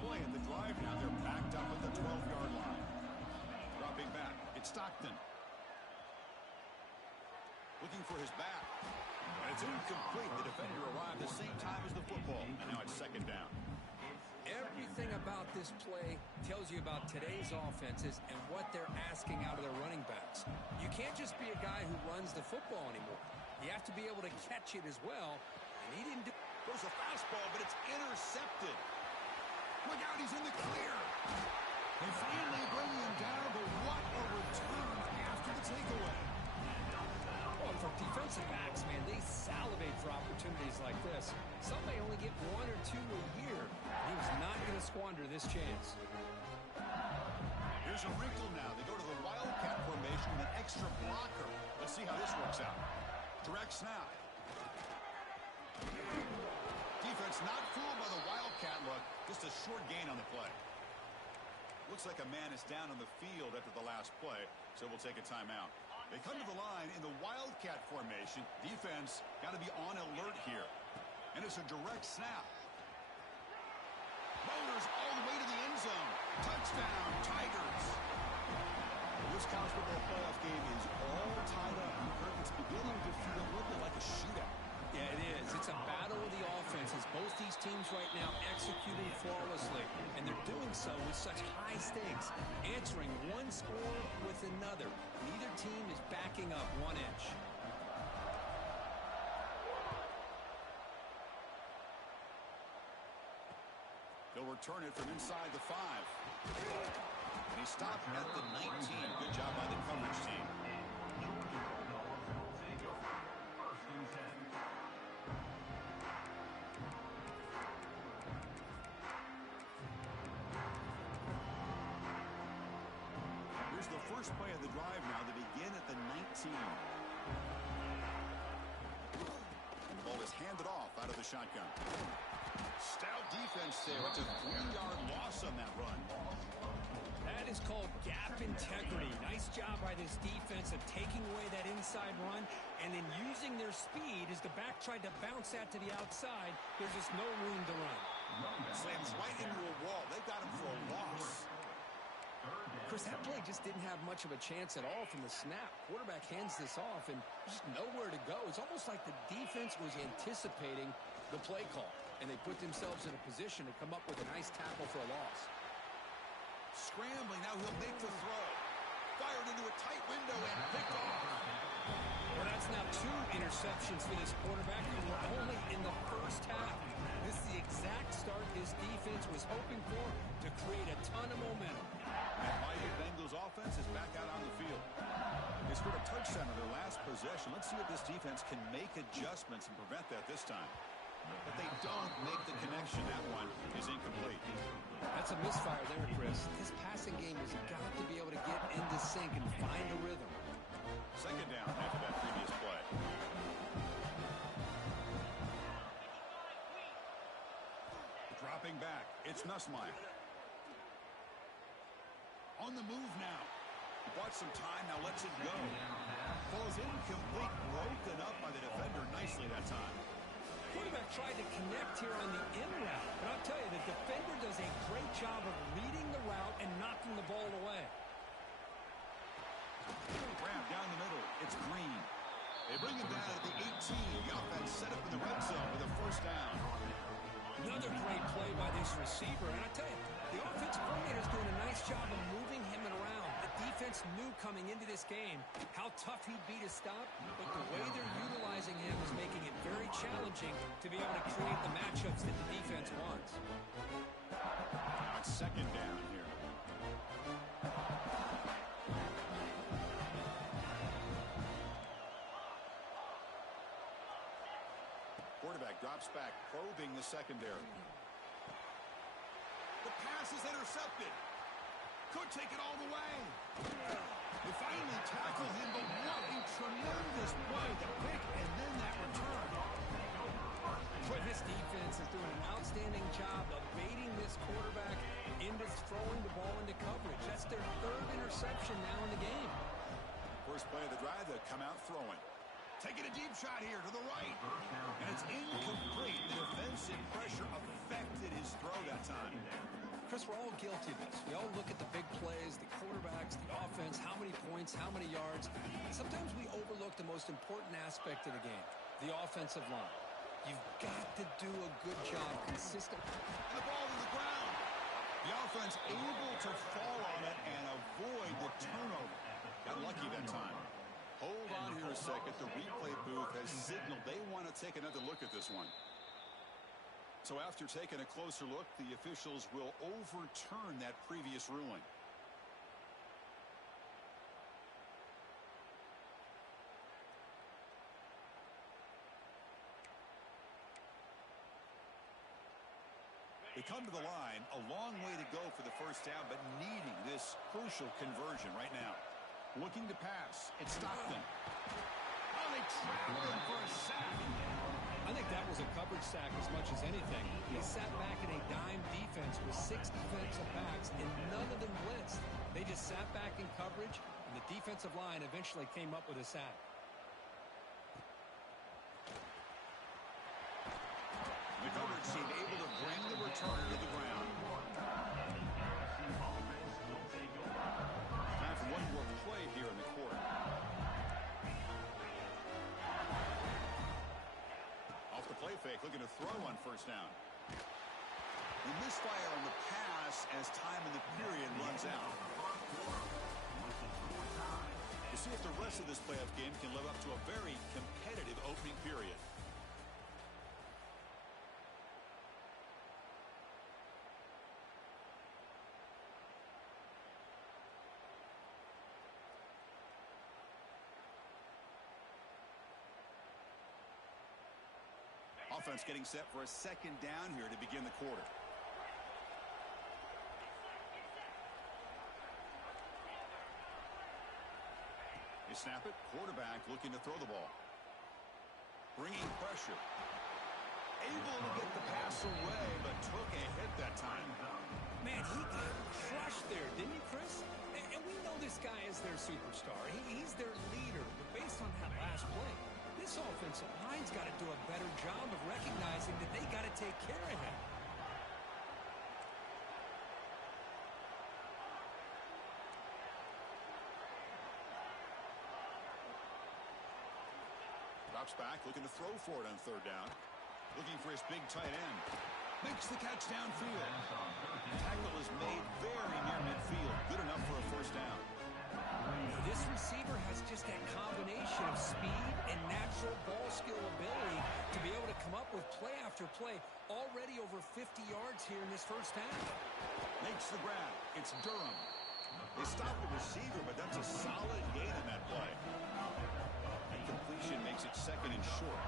Play at the drive now. They're backed up at the 12-yard line. Dropping back. It's Stockton. Looking for his back. And it's incomplete. The defender arrived the same time as the football. And now it's 2nd down. Everything about this play tells you about today's offenses and what they're asking out of their running backs. You can't just be a guy who runs the football anymore. You have to be able to catch it as well. And he didn't do. Goes a fastball, but it's intercepted. Look out, he's in the clear. They finally bring him down, but what a return after the takeaway. Well, for defensive backs, man, they salivate for opportunities like this. Some may only get 1 or 2 a year. He was not going to squander this chance. Here's a wrinkle now. They go to the Wildcat formation with an extra blocker. Let's see how this works out. Direct snap. Defense not fooled by the Wildcat look. Just a short gain on the play. Looks like a man is down on the field after the last play, so we'll take a timeout. They come to the line in the Wildcat formation. Defense got to be on alert here. And it's a direct snap. Motors all the way to the end zone. Touchdown, Tigers. This college football playoff game is all tied up. It's beginning to feel a little bit like a shootout. Yeah, it is. It's a battle of the offenses. Both these teams right now executing flawlessly, and they're doing so with such high stakes, answering one score with another. Neither team is backing up 1 inch. He'll return it from inside the 5. And he stopped at the 19. Good job by the coverage team. First play of the drive now. They begin at the 19. And the ball is handed off out of the shotgun. Stout defense there. It's a 3-yard loss on that run. That is called gap integrity. Nice job by this defense of taking away that inside run and then using their speed as the back tried to bounce that to the outside. There's just no room to run. Slams right into a wall. They've got him for a loss. Chris, that play just didn't have much of a chance at all from the snap. Quarterback hands this off, and just nowhere to go. It's almost like the defense was anticipating the play call, and they put themselves in a position to come up with a nice tackle for a loss. Scrambling, now he'll make the throw. Fired into a tight window and picked off. Well, that's now 2 interceptions for this quarterback, and we're only in the first half. This is the exact start his defense was hoping for to create a ton of momentum. And Mighty Bengals offense is back out on the field. They scored a touchdown on their last possession. Let's see if this defense can make adjustments and prevent that this time. But they don't make the connection. That one is incomplete. That's a misfire there, Chris. This passing game has got to be able to get into sync and find a rhythm. Second down after that previous play. Dropping back, it's Nussmeier. On the move now. Bought some time, now lets it go. Falls incomplete, broken up by the defender nicely that time. Quarterback tried to connect here on the in route, but I'll tell you, the defender does a great job of reading the route and knocking the ball away. Grab down the middle, it's Green. They bring him down at the 18. The offense set up in the red zone with a first down. Another great play by this receiver, and I tell you, the offensive coordinator is doing a nice job of moving him around. The defense knew coming into this game how tough he'd be to stop, but the way they're utilizing him is making it very challenging to be able to create the matchups that the defense wants. On second down here. Quarterback drops back, probing the secondary. The pass is intercepted. Could take it all the way. They finally tackle him, but what a tremendous play. The pick and then that return. But this defense is doing an outstanding job of baiting this quarterback into throwing the ball into coverage. That's their 3rd interception now in the game. First play of the drive, they'll come out throwing. Taking a deep shot here to the right. And it's incomplete. The defensive pressure affected his throw that time. Chris, we're all guilty of this. We all look at the big plays, the quarterbacks, the offense, how many points, how many yards. And sometimes we overlook the most important aspect of the game, the offensive line. You've got to do a good job consistently. And the ball to the ground. The offense able to fall on it and avoid the turnover. Got lucky that time. Hold on here a second. The replay booth has signaled they want to take another look at this one. So after taking a closer look, the officials will overturn that previous ruling. They come to the line, a long way to go for the first down, but needing this crucial conversion right now. Looking to pass. It's Stockton. Oh, they trapped him for a sack. I think that was a coverage sack as much as anything. He sat back in a dime defense with 6 defensive backs, and none of them blitzed. They just sat back in coverage, and the defensive line eventually came up with a sack. The coverage team able to bring the returner to the ground. Time for one more play here in the quarter. Off the play fake, looking to throw on first down. The misfire on the pass as time in the period runs out. We'll see if the rest of this playoff game can live up to a very competitive opening period. Offense getting set for a second down here to begin the quarter. They snap it. Quarterback looking to throw the ball. Bringing pressure. Able to get the pass away, but took a hit that time. Man, he got crushed there, didn't he, Chris? And we know this guy is their superstar. He's their leader. But based on that last play, this offensive line's got to do a better job of recognizing that they got to take care of him. Drops back, looking to throw for it on third down. Looking for his big tight end. Makes the catch downfield. Tackle is made very near midfield. Good enough for a first down. This receiver has just that combination of speed and natural ball skill ability to be able to come up with play after play. Already over 50 yards here in this first half. Makes the grab. It's Durham. They stop the receiver, but that's a solid gain in that play. Completion makes it second and short.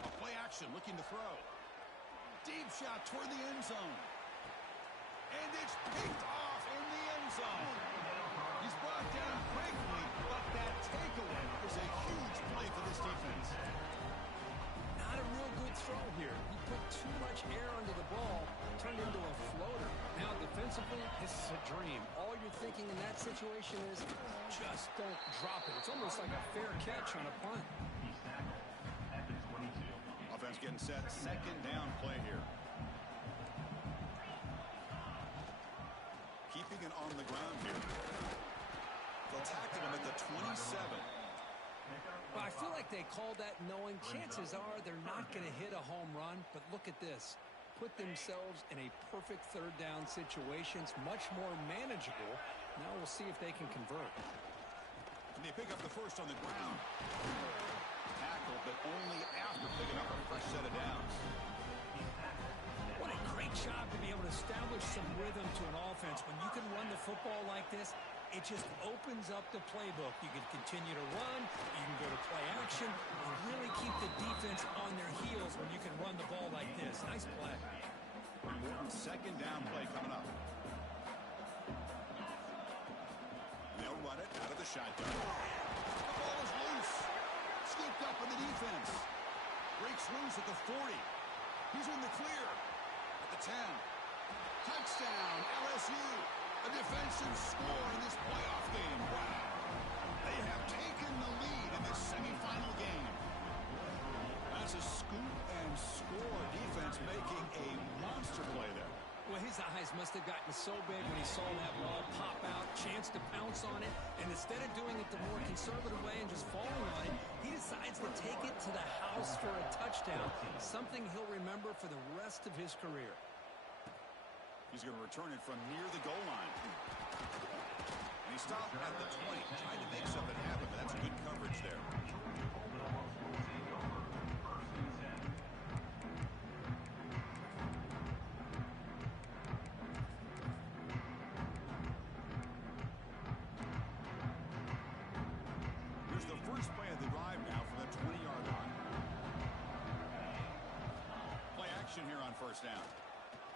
A play action looking to throw. Deep shot toward the end zone. And it's picked off in the end zone. He's brought down quickly, but that takeaway is a huge play for this defense. Not a real good throw here. He put too much air under the ball, turned into a floater. Now defensively, this is a dream. All you're thinking in that situation is just don't drop it. It's almost like a fair catch on a punt. He's tackled at the 22. Offense getting set. Second down play here. Keeping it on the ground here. They'll tackle him at the 27. Well, I feel like they called that knowing chances are they're not going to hit a home run. But look at this. Put themselves in a perfect third down situation. It's much more manageable. Now we'll see if they can convert. And they pick up the first on the ground. Tackle, but only after picking up a first set of downs. What a great job to be able to establish some rhythm to an offense. When you can run the football like this, it just opens up the playbook. You can continue to run, you can go to play action, and really keep the defense on their heels when you can run the ball like this. Nice play. Important second down play coming up. And they'll run it out of the shotgun. The ball is loose. Scooped up in the defense. Breaks loose at the 40. He's in the clear. At the 10. Touchdown, LSU. A defensive score in this playoff game. Wow. They have taken the lead in this semifinal game. That's a scoop and score defense making a monster play there. Well, his eyes must have gotten so big when he saw that ball pop out, chance to pounce on it, and instead of doing it the more conservative way and just falling on it, he decides to take it to the house for a touchdown, something he'll remember for the rest of his career. He's going to return it from near the goal line. And he stopped at the 20, trying to make something happen, but that's good coverage there. Here's the first play of the drive now from the 20-yard line. Play action here on first down.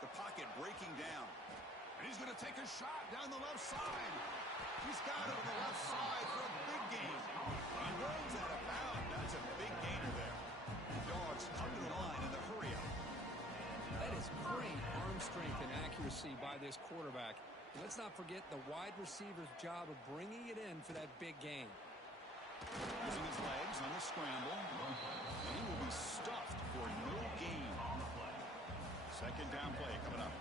The pocket breaking down. And he's going to take a shot down the left side. He's got it on the left side for a big gain. He runs out of bounds. That's a big gainer there. The Dogs come to the line in the hurry up. That is great arm strength and accuracy by this quarterback. And let's not forget the wide receiver's job of bringing it in for that big gain. Using his legs on the scramble. And he will be stuffed for no gain. Second down play coming up.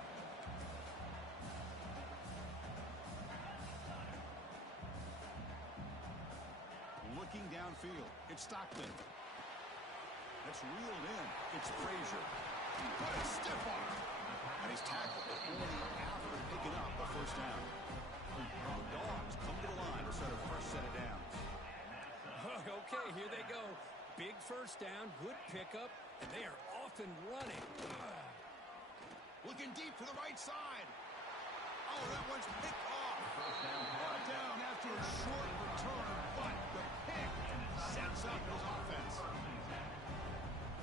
Looking downfield. It's Stockton. That's reeled in. It's Frazier. What a stiff arm. And he's tackled only after picking up the first down. The Dogs come to the line to set a fresh set of downs. Okay, here they go. Big first down, good pickup, and they are off and running. Looking deep to the right side. Oh, that one's picked off. Brought down after a short return, but the pick sets up his offense.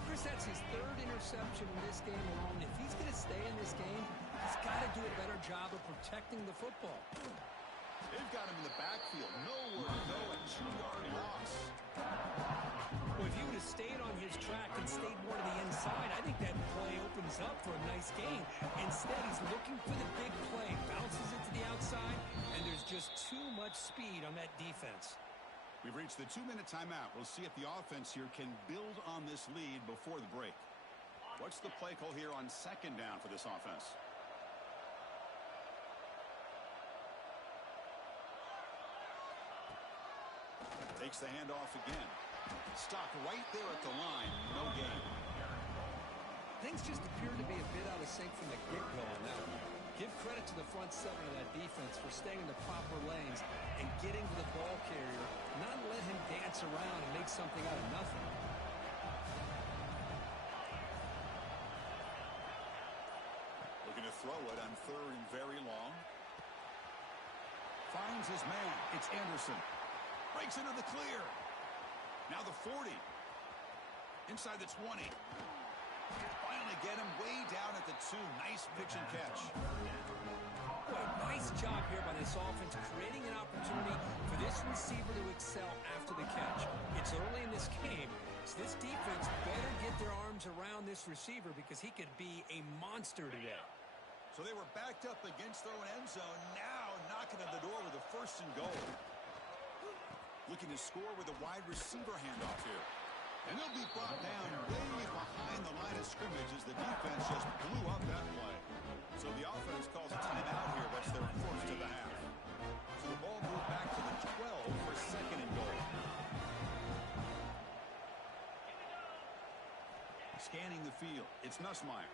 Chris, that's his third interception in this game alone. If he's going to stay in this game, he's got to do a better job of protecting the football. They've got him in the backfield. Nowhere to go, a 2-yard loss. Well, if he would have stayed on his track and stayed more to the inside, I think that play opens up for a nice gain. Instead, he's looking for the big play, bounces it to the outside, and there's just too much speed on that defense. We've reached the 2-minute timeout. We'll see if the offense here can build on this lead before the break. What's the play call here on second down for this offense? Takes the handoff again. Stopped right there at the line. No gain. Things just appear to be a bit out of sync from the get-go on that one. Give credit to the front seven of that defense for staying in the proper lanes and getting to the ball carrier, not let him dance around and make something out of nothing. Looking to throw it on 3rd and very long. Finds his man. It's Anderson. Breaks into the clear. Now the 40. Inside the 20. Finally get him way down at the 2. Nice pitch and catch. Boy, nice job here by this offense, creating an opportunity for this receiver to excel after the catch. It's early in this game, so this defense better get their arms around this receiver because he could be a monster today. So they were backed up against their own end zone. Now knocking on the door with a 1st and goal. Looking to score with a wide receiver handoff here. And they'll be brought down way behind the line of scrimmage as the defense just blew up that play. So the offense calls a timeout here. That's their 1st of the half. So the ball moved back to the 12 for 2nd and goal. Scanning the field. It's Nussmeier.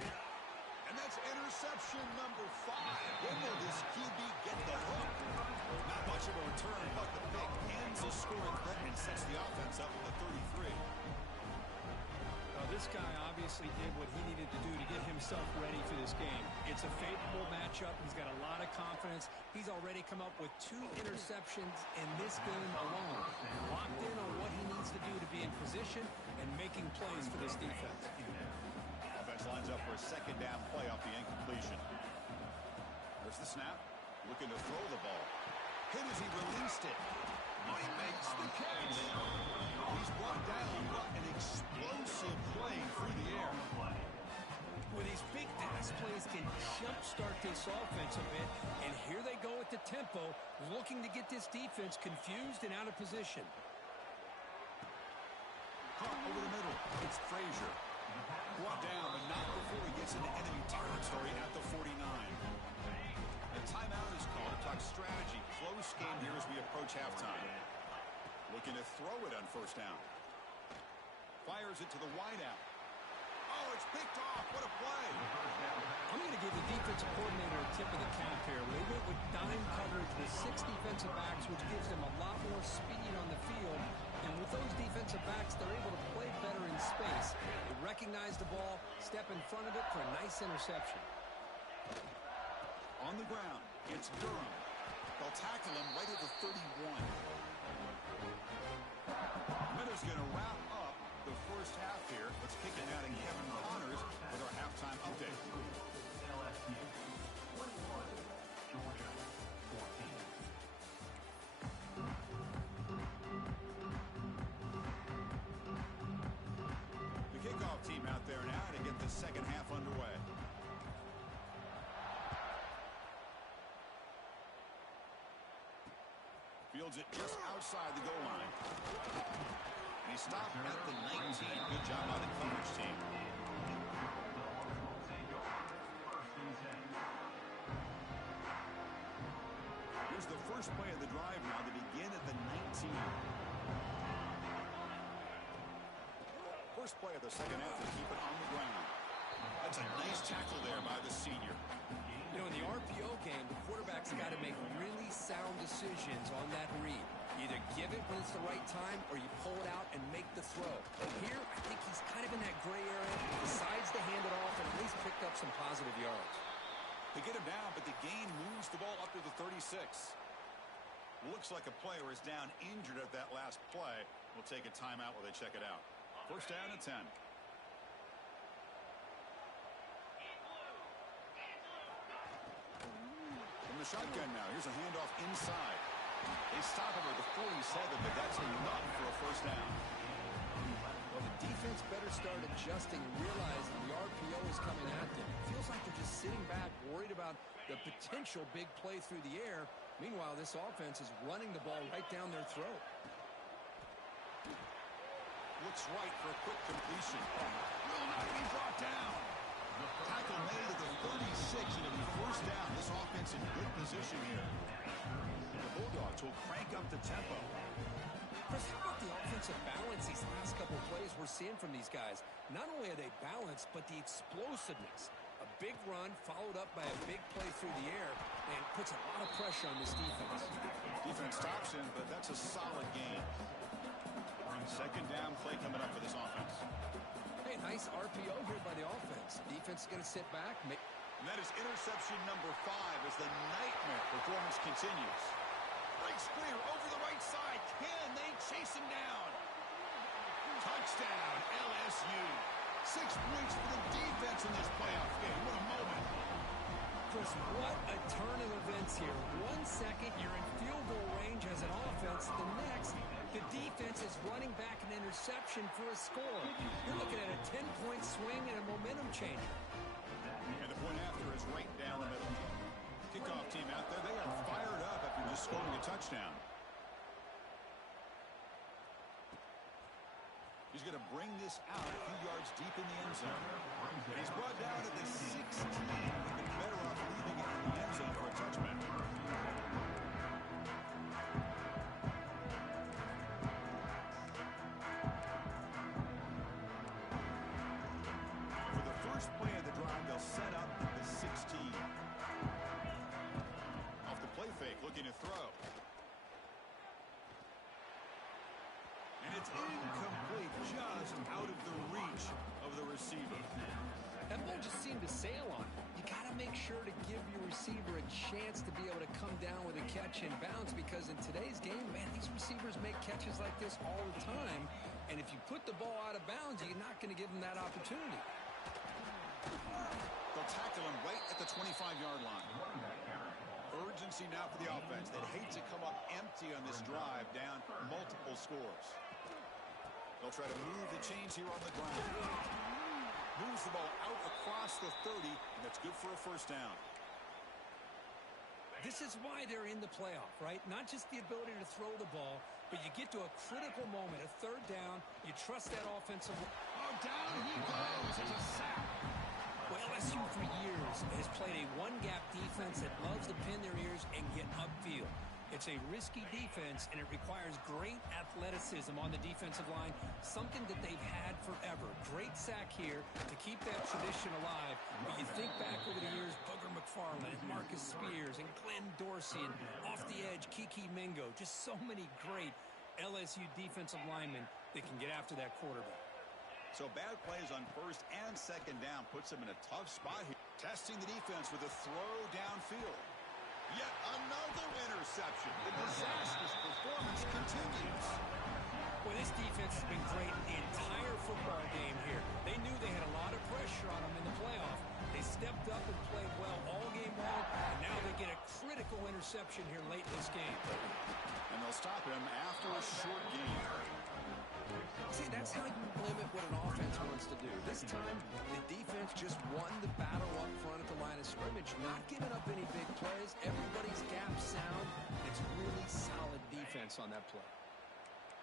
And that's interception number 5. When will this QB get the hook? Not much of a return, but the pick ends the scoring threat and sets the offense up with a 33. Well, this guy obviously did what he needed to do to get himself ready for this game. It's a favorable matchup. He's got a lot of confidence. He's already come up with 2 interceptions in this game alone. Locked in on what he needs to do to be in position and making plays for this defense. Offense lines up for a 2nd down play off the incompletion. There's the snap. Looking to throw the ball. Hit as he released it. Oh, he makes the catch. He's brought down. What an explosive play through the air. Well, these big pass plays can jumpstart this offense a bit, and here they go at the tempo, looking to get this defense confused and out of position. Caught over the middle. It's Frazier. Brought down, but not before he gets into enemy territory at the 49. A timeout is called to talk strategy. Close game here as we approach halftime. Looking to throw it on 1st down. Fires it to the wideout. Oh, it's picked off. What a play. I'm going to give the defensive coordinator a tip of the cap here. They went with dime coverage with 6 defensive backs, which gives them a lot more speed on the field. And with those defensive backs, they're able to play better in space. They recognize the ball, step in front of it for a nice interception. On the ground, it's Durham. They'll tackle him right at the 31. Miller's going to wrap up the 1st half here. Let's kick it out in Kevin Connors with our halftime update. LSU 21, Georgia 14. The kickoff team out there now to get the 2nd half underway. Fields it just outside the goal line. And he stopped at the 19. Good job by the coverage team. Here's the first play of the drive now to begin at the 19. First play of the 2nd half to keep it on the ground. That's a nice tackle there by the senior. You know, in the RPO game, the quarterback's got to make really sound decisions on that read. Either give it when it's the right time or you pull it out and make the throw. But here, I think he's kind of in that gray area, decides to hand it off and at least picked up some positive yards. They get him down, but the gain moves the ball up to the 36. Looks like a player is down injured at that last play. We'll take a timeout while they check it out. 1st down and 10. From the shotgun now. Here's a handoff inside. They stop him at the 47, but that's enough for a 1st down. Well, the defense better start adjusting and realizing the RPO is coming at them. It feels like they're just sitting back, worried about the potential big play through the air. Meanwhile, this offense is running the ball right down their throat. Looks right for a quick completion. Will not be brought down. Tackle made at the 36, and it'll be 1st down. This offense in good position here. The Bulldogs which will crank up the tempo. Chris, how about the offensive balance these last couple of plays we're seeing from these guys? Not only are they balanced, but the explosiveness. A big run followed up by a big play through the air and puts a lot of pressure on this defense. Defense stops him, but that's a solid gain. Second down play coming up for this offense. Hey, nice RPO here by the offense. Defense is going to sit back. And that is interception number 5 as the nightmare performance continues. Breaks clear over the right side. Can they chase him down? Touchdown, LSU. 6 points for the defense in this playoff game. What a moment. Chris, what a turn of events here. 1 second, you're in field goal range as an offense. The next, the defense is running back an interception for a score. You're looking at a 10-point swing and a momentum changer. And the point after is right down the middle. Kickoff team out there, they are fired up after just scoring a touchdown. He's going to bring this out a few yards deep in the end zone. And he's brought down to the 16. They're better off leaving it in the end zone for a touchback. For the first play of the drive, they'll set up the 16. Off the play fake, looking to throw. And it's incomplete, just out of the reach of the receiver. That ball just seemed to sail on him. You got to make sure to give your receiver a chance to be able to come down with a catch and bounce, because in today's game, man, these receivers make catches like this all the time. And if you put the ball out of bounds, you're not going to give them that opportunity. They'll tackle him right at the 25-yard line. Urgency now for the offense. They'd hate to come up empty on this drive, down multiple scores. They'll try to move the chains here on the ground. Moves the ball out across the 30, and that's good for a first down. This is why they're in the playoff, right? Not just the ability to throw the ball, but you get to a critical moment, a third down. You trust that offensive. Oh, down he goes. It's a sack. Well, LSU for years has played a one-gap defense that loves to pin their ears and get upfield. It's a risky defense, and it requires great athleticism on the defensive line, something that they've had forever. Great sack here to keep that tradition alive. But you think back over the years, Booger McFarland and Marcus Spears and Glenn Dorsey and off the edge, Kiki Mingo. Just so many great LSU defensive linemen that can get after that quarterback. So bad plays on first and second down puts them in a tough spot here. Testing the defense with a throw downfield. Yet another interception. The disastrous performance continues. Well, this defense has been great the entire football game here. They knew they had a lot of pressure on them in the playoff. They stepped up and played well all game long, and now they get a critical interception here late in this game. And they'll stop him after a short gain. See, that's how you limit what an offense wants to do. This time, the defense just won the battle up front at the line of scrimmage, not giving up any big plays. Everybody's gap sound. It's really solid defense on that play.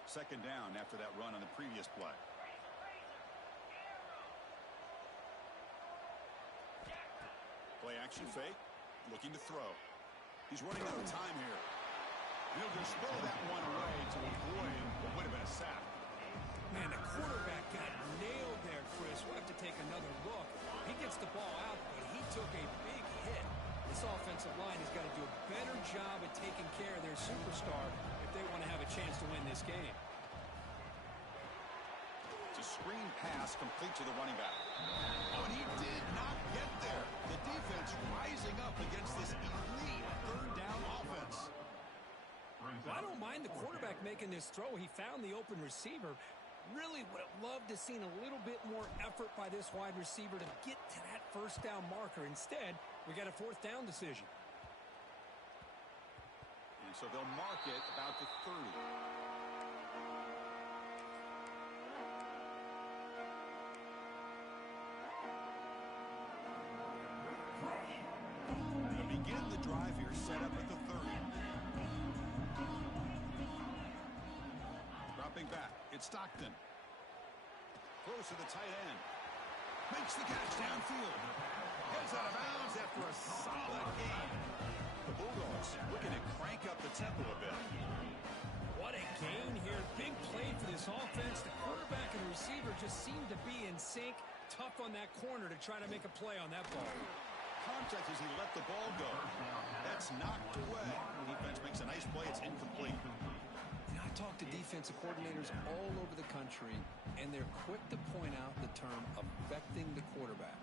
Second down after that run on the previous play. Play action fake, looking to throw. He's running out of time here. He'll just throw that one away to avoid what would have been a sack. Man, the quarterback got nailed there, Chris. We'll have to take another look. He gets the ball out, but he took a big hit. This offensive line has got to do a better job at taking care of their superstar if they want to have a chance to win this game. It's a screen pass complete to the running back. Oh, and he did not get there. The defense rising up against this elite third down offense. Well, I don't mind the quarterback making this throw. He found the open receiver. Really would have loved to seen a little bit more effort by this wide receiver to get to that first down marker. Instead, we got a fourth down decision. And so they'll mark it about the 30. They'll begin the drive here, set up at the 30. Dropping back, it's Stockton. Close to the tight end. Makes the catch downfield. Heads out of bounds after a solid game. The Bulldogs looking to crank up the tempo a bit. What a gain here. Big play for this offense. The quarterback and the receiver just seem to be in sync. Tough on that corner to try to make a play on that ball. Contact as he let the ball go. That's knocked away. Defense makes a nice play. It's incomplete. I talk to defensive coordinators all over the country, and they're quick to point out the term affecting the quarterback.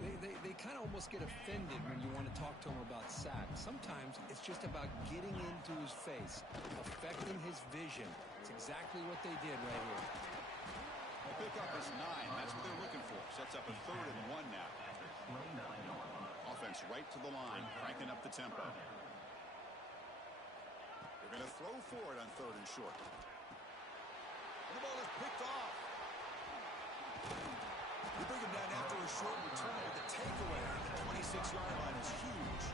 They kind of almost get offended when you want to talk to them about sacks. Sometimes it's just about getting into his face, affecting his vision. It's exactly what they did right here. The pickup is 9. That's what they're looking for. Sets up a 3rd and 1 now. Offense right to the line, cranking up the tempo. They're going to throw for it on 3rd and short. And the ball is picked off. You bring him down after a short return with the takeaway. The 26-yard line is huge.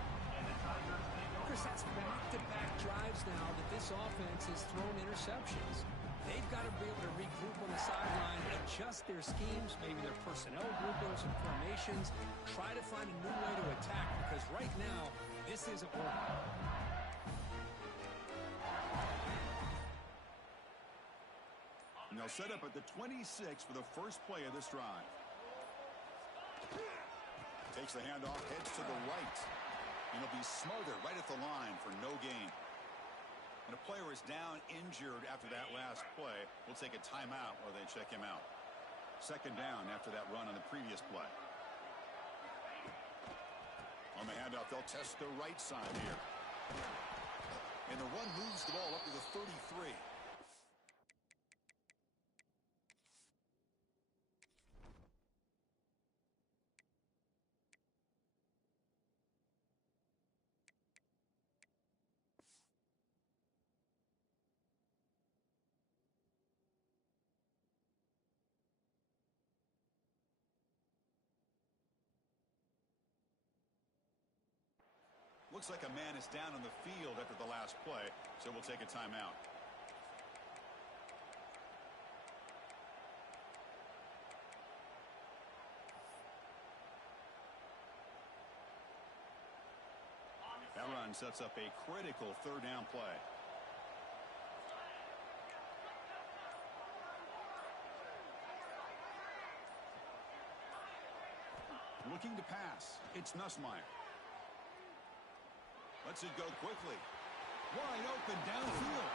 Chris, that's back-to-back drives now that this offense has thrown interceptions. They've got to be able to regroup on the sideline, adjust their schemes, maybe their personnel groupings and formations, try to find a new way to attack, because right now, this isn't working. And they'll set up at the 26 for the first play of this drive. Takes the handoff, heads to the right. And he'll be smothered right at the line for no gain. And a player is down injured after that last play. We'll take a timeout while they check him out. 2nd down after that run on the previous play. On the handoff, they'll test the right side here. And the run moves the ball up to the 33. Looks like a man is down on the field after the last play, so we'll take a timeout. That run sets up a critical 3rd down play. Looking to pass. It's Nussmeier. Lets it go quickly. Wide open downfield.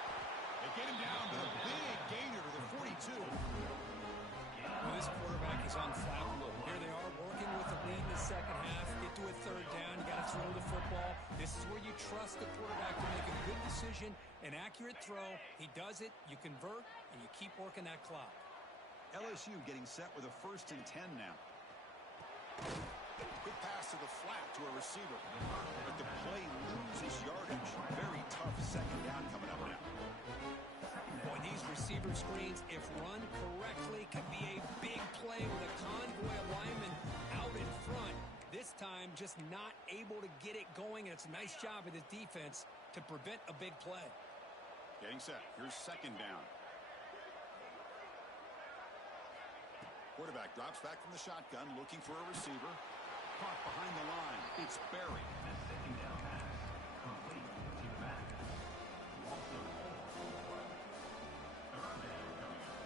They get him down, but a big gainer to the 42. Well, this quarterback is unflappable. Here they are working with the lead in the second half. Get to a 3rd down. You got to throw the football. This is where you trust the quarterback to make a good decision, an accurate throw. He does it, you convert, and you keep working that clock. LSU getting set with a 1st and 10 now. Quick pass to the flat to a receiver. But the play loses yardage. Very tough 2nd down coming up now. Boy, these receiver screens, if run correctly, can be a big play with a convoy of linemen out in front. This time, just not able to get it going, and it's a nice job of the defense to prevent a big play. Getting set. Here's 2nd down. Quarterback drops back from the shotgun, looking for a receiver. Caught behind the line. It's Berry. The 2nd down pass complete to Mack. Also, 3rd down coming up.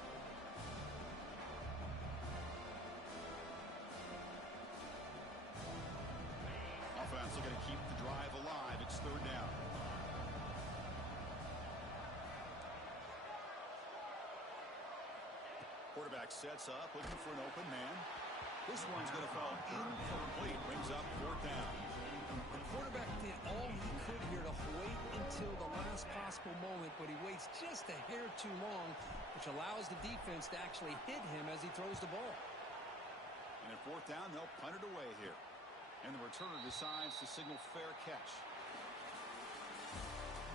Offense looking to keep the drive alive. It's 3rd down. Quarterback sets up, looking for an open man. This one's going to fall incomplete. Brings up 4th down. The quarterback did all he could here to wait until the last possible moment, but he waits just a hair too long, which allows the defense to actually hit him as he throws the ball. And at 4th down, they'll punt it away here. And the returner decides to signal fair catch.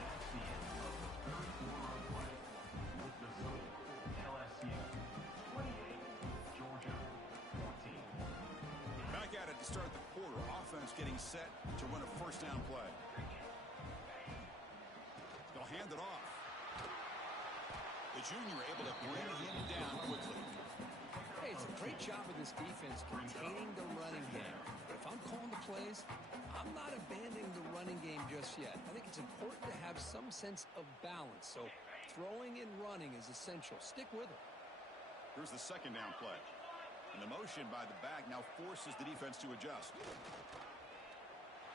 That's the end of the 3rd quarter of play. With the score, LSU 28, Georgia 14. Back at it to start the quarter. Offense getting set to run a 1st down play. They'll hand it off. The junior able to bring him down quickly. Hey, it's a great job of this defense containing the running game. if I'm calling the plays, I'm not abandoning the running game just yet. I think it's important to have some sense of balance. So throwing and running is essential. Stick with it. Here's the second down play. And the motion by the back now forces the defense to adjust.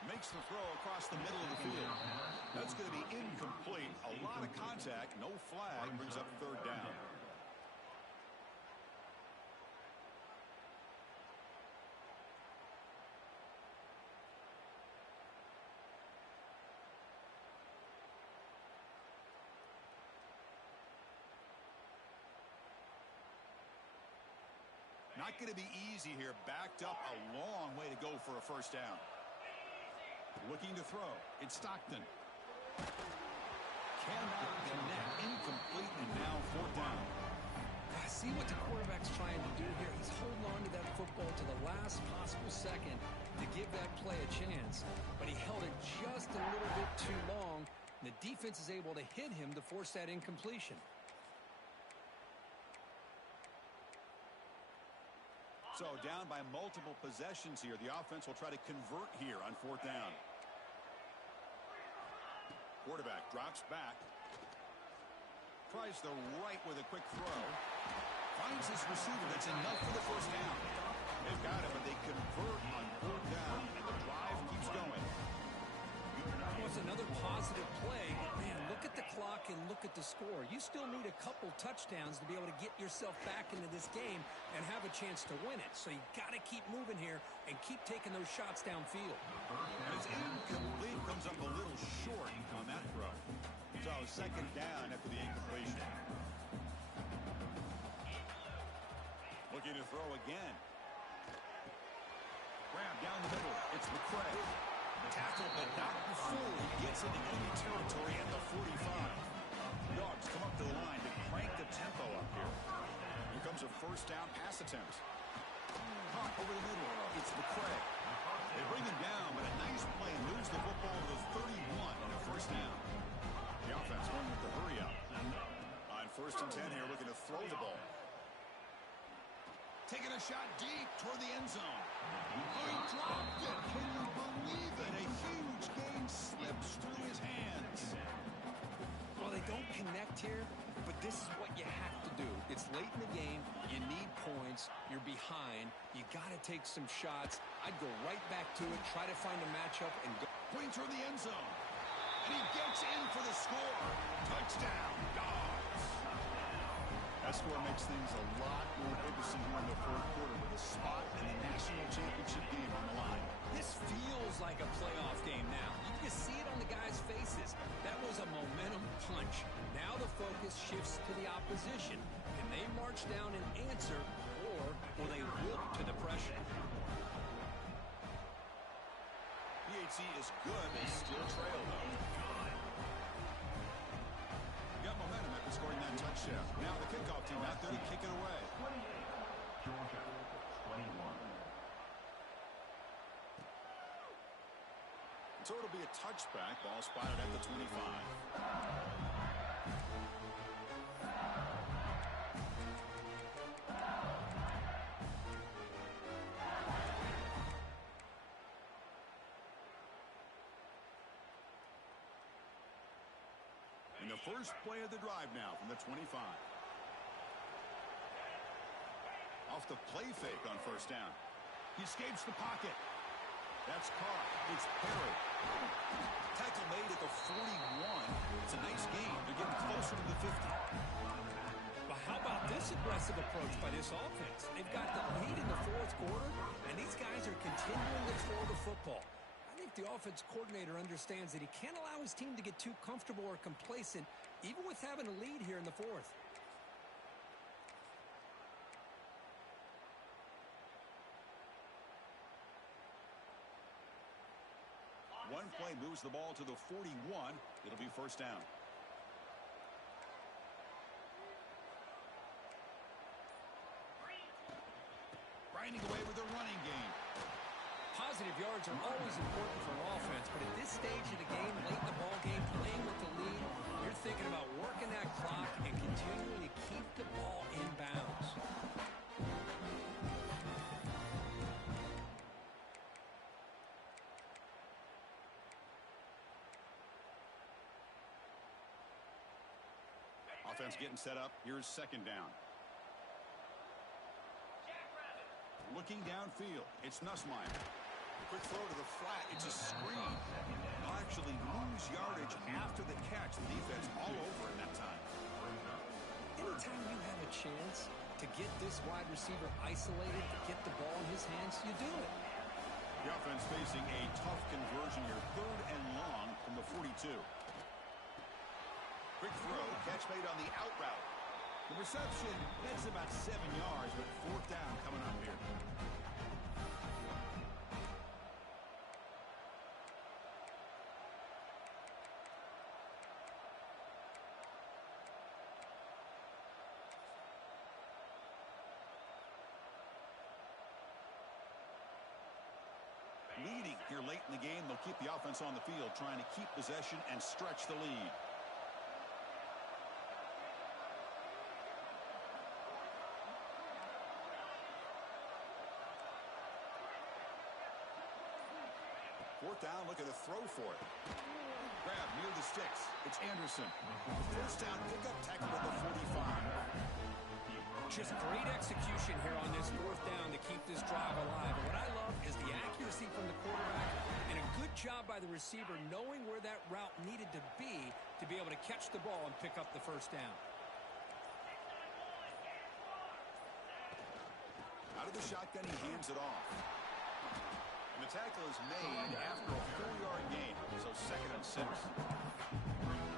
Makes the throw across the middle of the field. That's going to be incomplete. A lot of contact. No flag. Brings up third down. Not going to be easy here. Backed up a long way to go for a first down. Looking to throw. It's Stockton. Cannot connect. Incomplete, and now fourth down. I see what the quarterback's trying to do here. He's holding on to that football to the last possible second to give that play a chance. But he held it just a little bit too long. And the defense is able to hit him to force that incompletion. So down by multiple possessions here. The offense will try to convert here on fourth down. Quarterback drops back. Tries the right with a quick throw. Finds his receiver. That's enough for the first down. They've got it, but they convert on fourth down, and the drive keeps going. Well, it's another positive play. But man, look at the clock and look at the score. You still need a couple touchdowns to be able to get yourself back into this game and have a chance to win it. So you got to keep moving here and keep taking those shots downfield. And it's incomplete. Comes up a little short on that throw. So second down after the incompletion. Looking to throw again. Grab down the middle. It's McCray. Tackle, but not before he gets into enemy territory at the 45. Dogs come up to the line to crank the tempo up here. Here comes a first down pass attempt. Caught over the middle. It's McCray. They bring him down, but a nice play moves the football to the 31 on a first down. The offense going with the hurry up. On first and 10 here, looking to throw the ball. Taking a shot deep toward the end zone. Oh, he dropped it. Can you believe it? A huge gain slips through his hands. Well, they don't connect here, but this is what you have to do. It's late in the game. You need points. You're behind. You got to take some shots. I'd go right back to it, try to find a matchup, and go. Going toward the end zone. And he gets in for the score. Touchdown, Dogs. That score makes things a lot more interesting here in the fourth quarter with a spot in the national championship game on the line. This feels like a playoff game now. You can see it on the guys' faces. That was a momentum punch. Now the focus shifts to the opposition. Can they march down and answer, or will they wilt to the pressure? PHC is good. They still trail, though. Got momentum after scoring that touchdown. Now the kickoff team out there to kick it away. 28, Georgia, 21. So it'll be a touchback. Ball spotted at the 25. In the first play of the drive now from the 25. Off the play fake on first down. He escapes the pocket. That's caught. It's Perry. Tackle made at the 41. It's a nice game. They're getting closer to the 50. But how about this aggressive approach by this offense? They've got the lead in the fourth quarter, and these guys are continuing to throw the football. I think the offense coordinator understands that he can't allow his team to get too comfortable or complacent, even with having a lead here in the fourth. One play moves the ball to the 41. It'll be first down. Grinding away with the running game. Positive yards are always important for an offense, but at this stage of the game, late in the ball game, playing with the lead, you're thinking about working that clock and continuing to keep the ball in bounds. Offense getting set up. Here's second down. Looking downfield. It's Nussmeier. Quick throw to the flat. It's a screen. They'll actually lose yardage after the catch. The defense all over in that time. Anytime you have a chance to get this wide receiver isolated, to get the ball in his hands, you do it. The offense facing a tough conversion here. 3rd and long from the 42. Quick throw. Catch made on the out route. The reception, that's about 7 yards, but 4th down coming up here. Leading here late in the game, they'll keep the offense on the field, trying to keep possession and stretch the lead. Fourth down, look at the throw for it. Grab near the sticks. It's Anderson. First down, pickup tackle at the 45. Just great execution here on this 4th down to keep this drive alive. And what I love is the accuracy from the quarterback and a good job by the receiver knowing where that route needed to be able to catch the ball and pick up the first down. Out of the shotgun, he hands it off. And the tackle is made after a 4-yard gain, so 2nd and 6.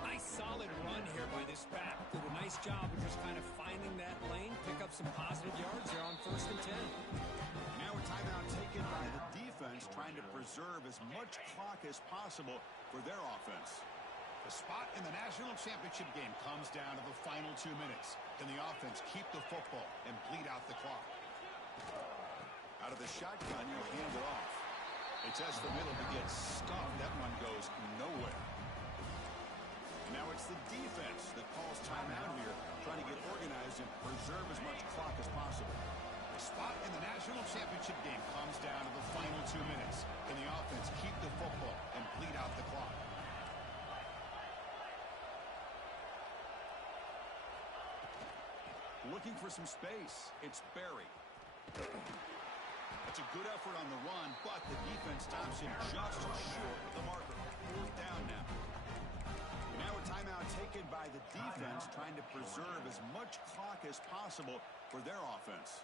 Nice solid run here by this back. Did a nice job of just kind of finding that lane, pick up some positive yards there on 1st and 10. Now a timeout taken by the defense, trying to preserve as much clock as possible for their offense. The spot in the national championship game comes down to the final 2 minutes. Can the offense keep the football and bleed out the clock? Out of the shotgun, you'll hand it off. It's S the middle to get stuffed. That one goes nowhere. And now it's the defense that calls timeout here, trying to get organized and preserve as much clock as possible. The spot in the national championship game comes down to the final 2 minutes. Can the offense keep the football and bleed out the clock? Looking for some space. It's Barry. That's a good effort on the run, but the defense stops him just short of the marker. 4th down now. Now a timeout taken by the defense, trying to preserve as much clock as possible for their offense.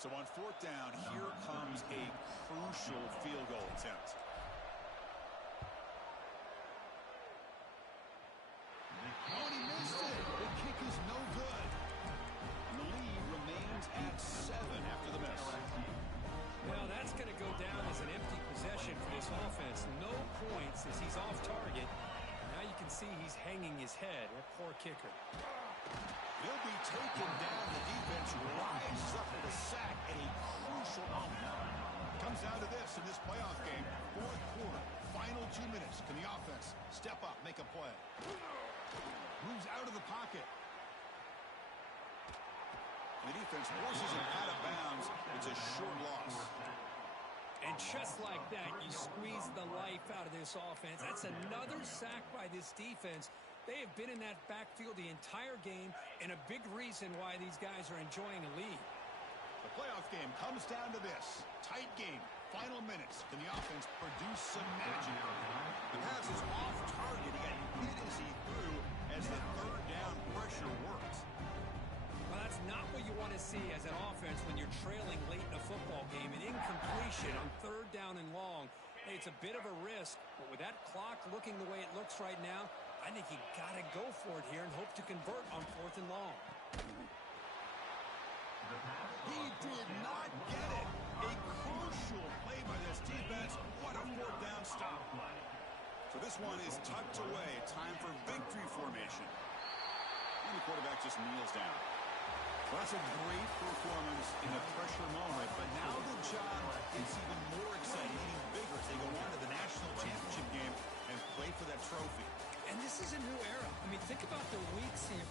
So on 4th down, here comes a crucial field goal attempt. Oh, and he missed it. The kick is no good. And the lead remains at 7 after the miss. Well, that's going to go down as an empty possession for this offense. No points as he's off target. Now you can see he's hanging his head. A poor kicker. He'll be taken down. The defense rises up with a sack at a crucial moment. Comes down to this in this playoff game. 4th quarter, final 2 minutes. Can the offense step up, make a play? Moves out of the pocket. The defense forces him out of bounds. It's a short loss. And just like that, you squeeze the life out of this offense. That's another sack by this defense. They have been in that backfield the entire game, and a big reason why these guys are enjoying a lead. The playoff game comes down to this. Tight game. Final minutes. Can the offense produce some magic? The pass is off target. He got hit as he threw as the 3rd down pressure works. Well, that's not what you want to see as an offense when you're trailing late in a football game. An incompletion on 3rd down and long. Hey, it's a bit of a risk, but with that clock looking the way it looks right now, I think you got to go for it here and hope to convert on 4th and long. He did not get it. A crucial play by this defense. What a 4th down stop. So this one is tucked away. Time for victory formation. And the quarterback just kneels down. Well, that's a great performance in a pressure moment, but now the job is even more exciting, even bigger as they go on to the national championship game and play for that trophy. And this is a new era. I mean, think about the weeks here.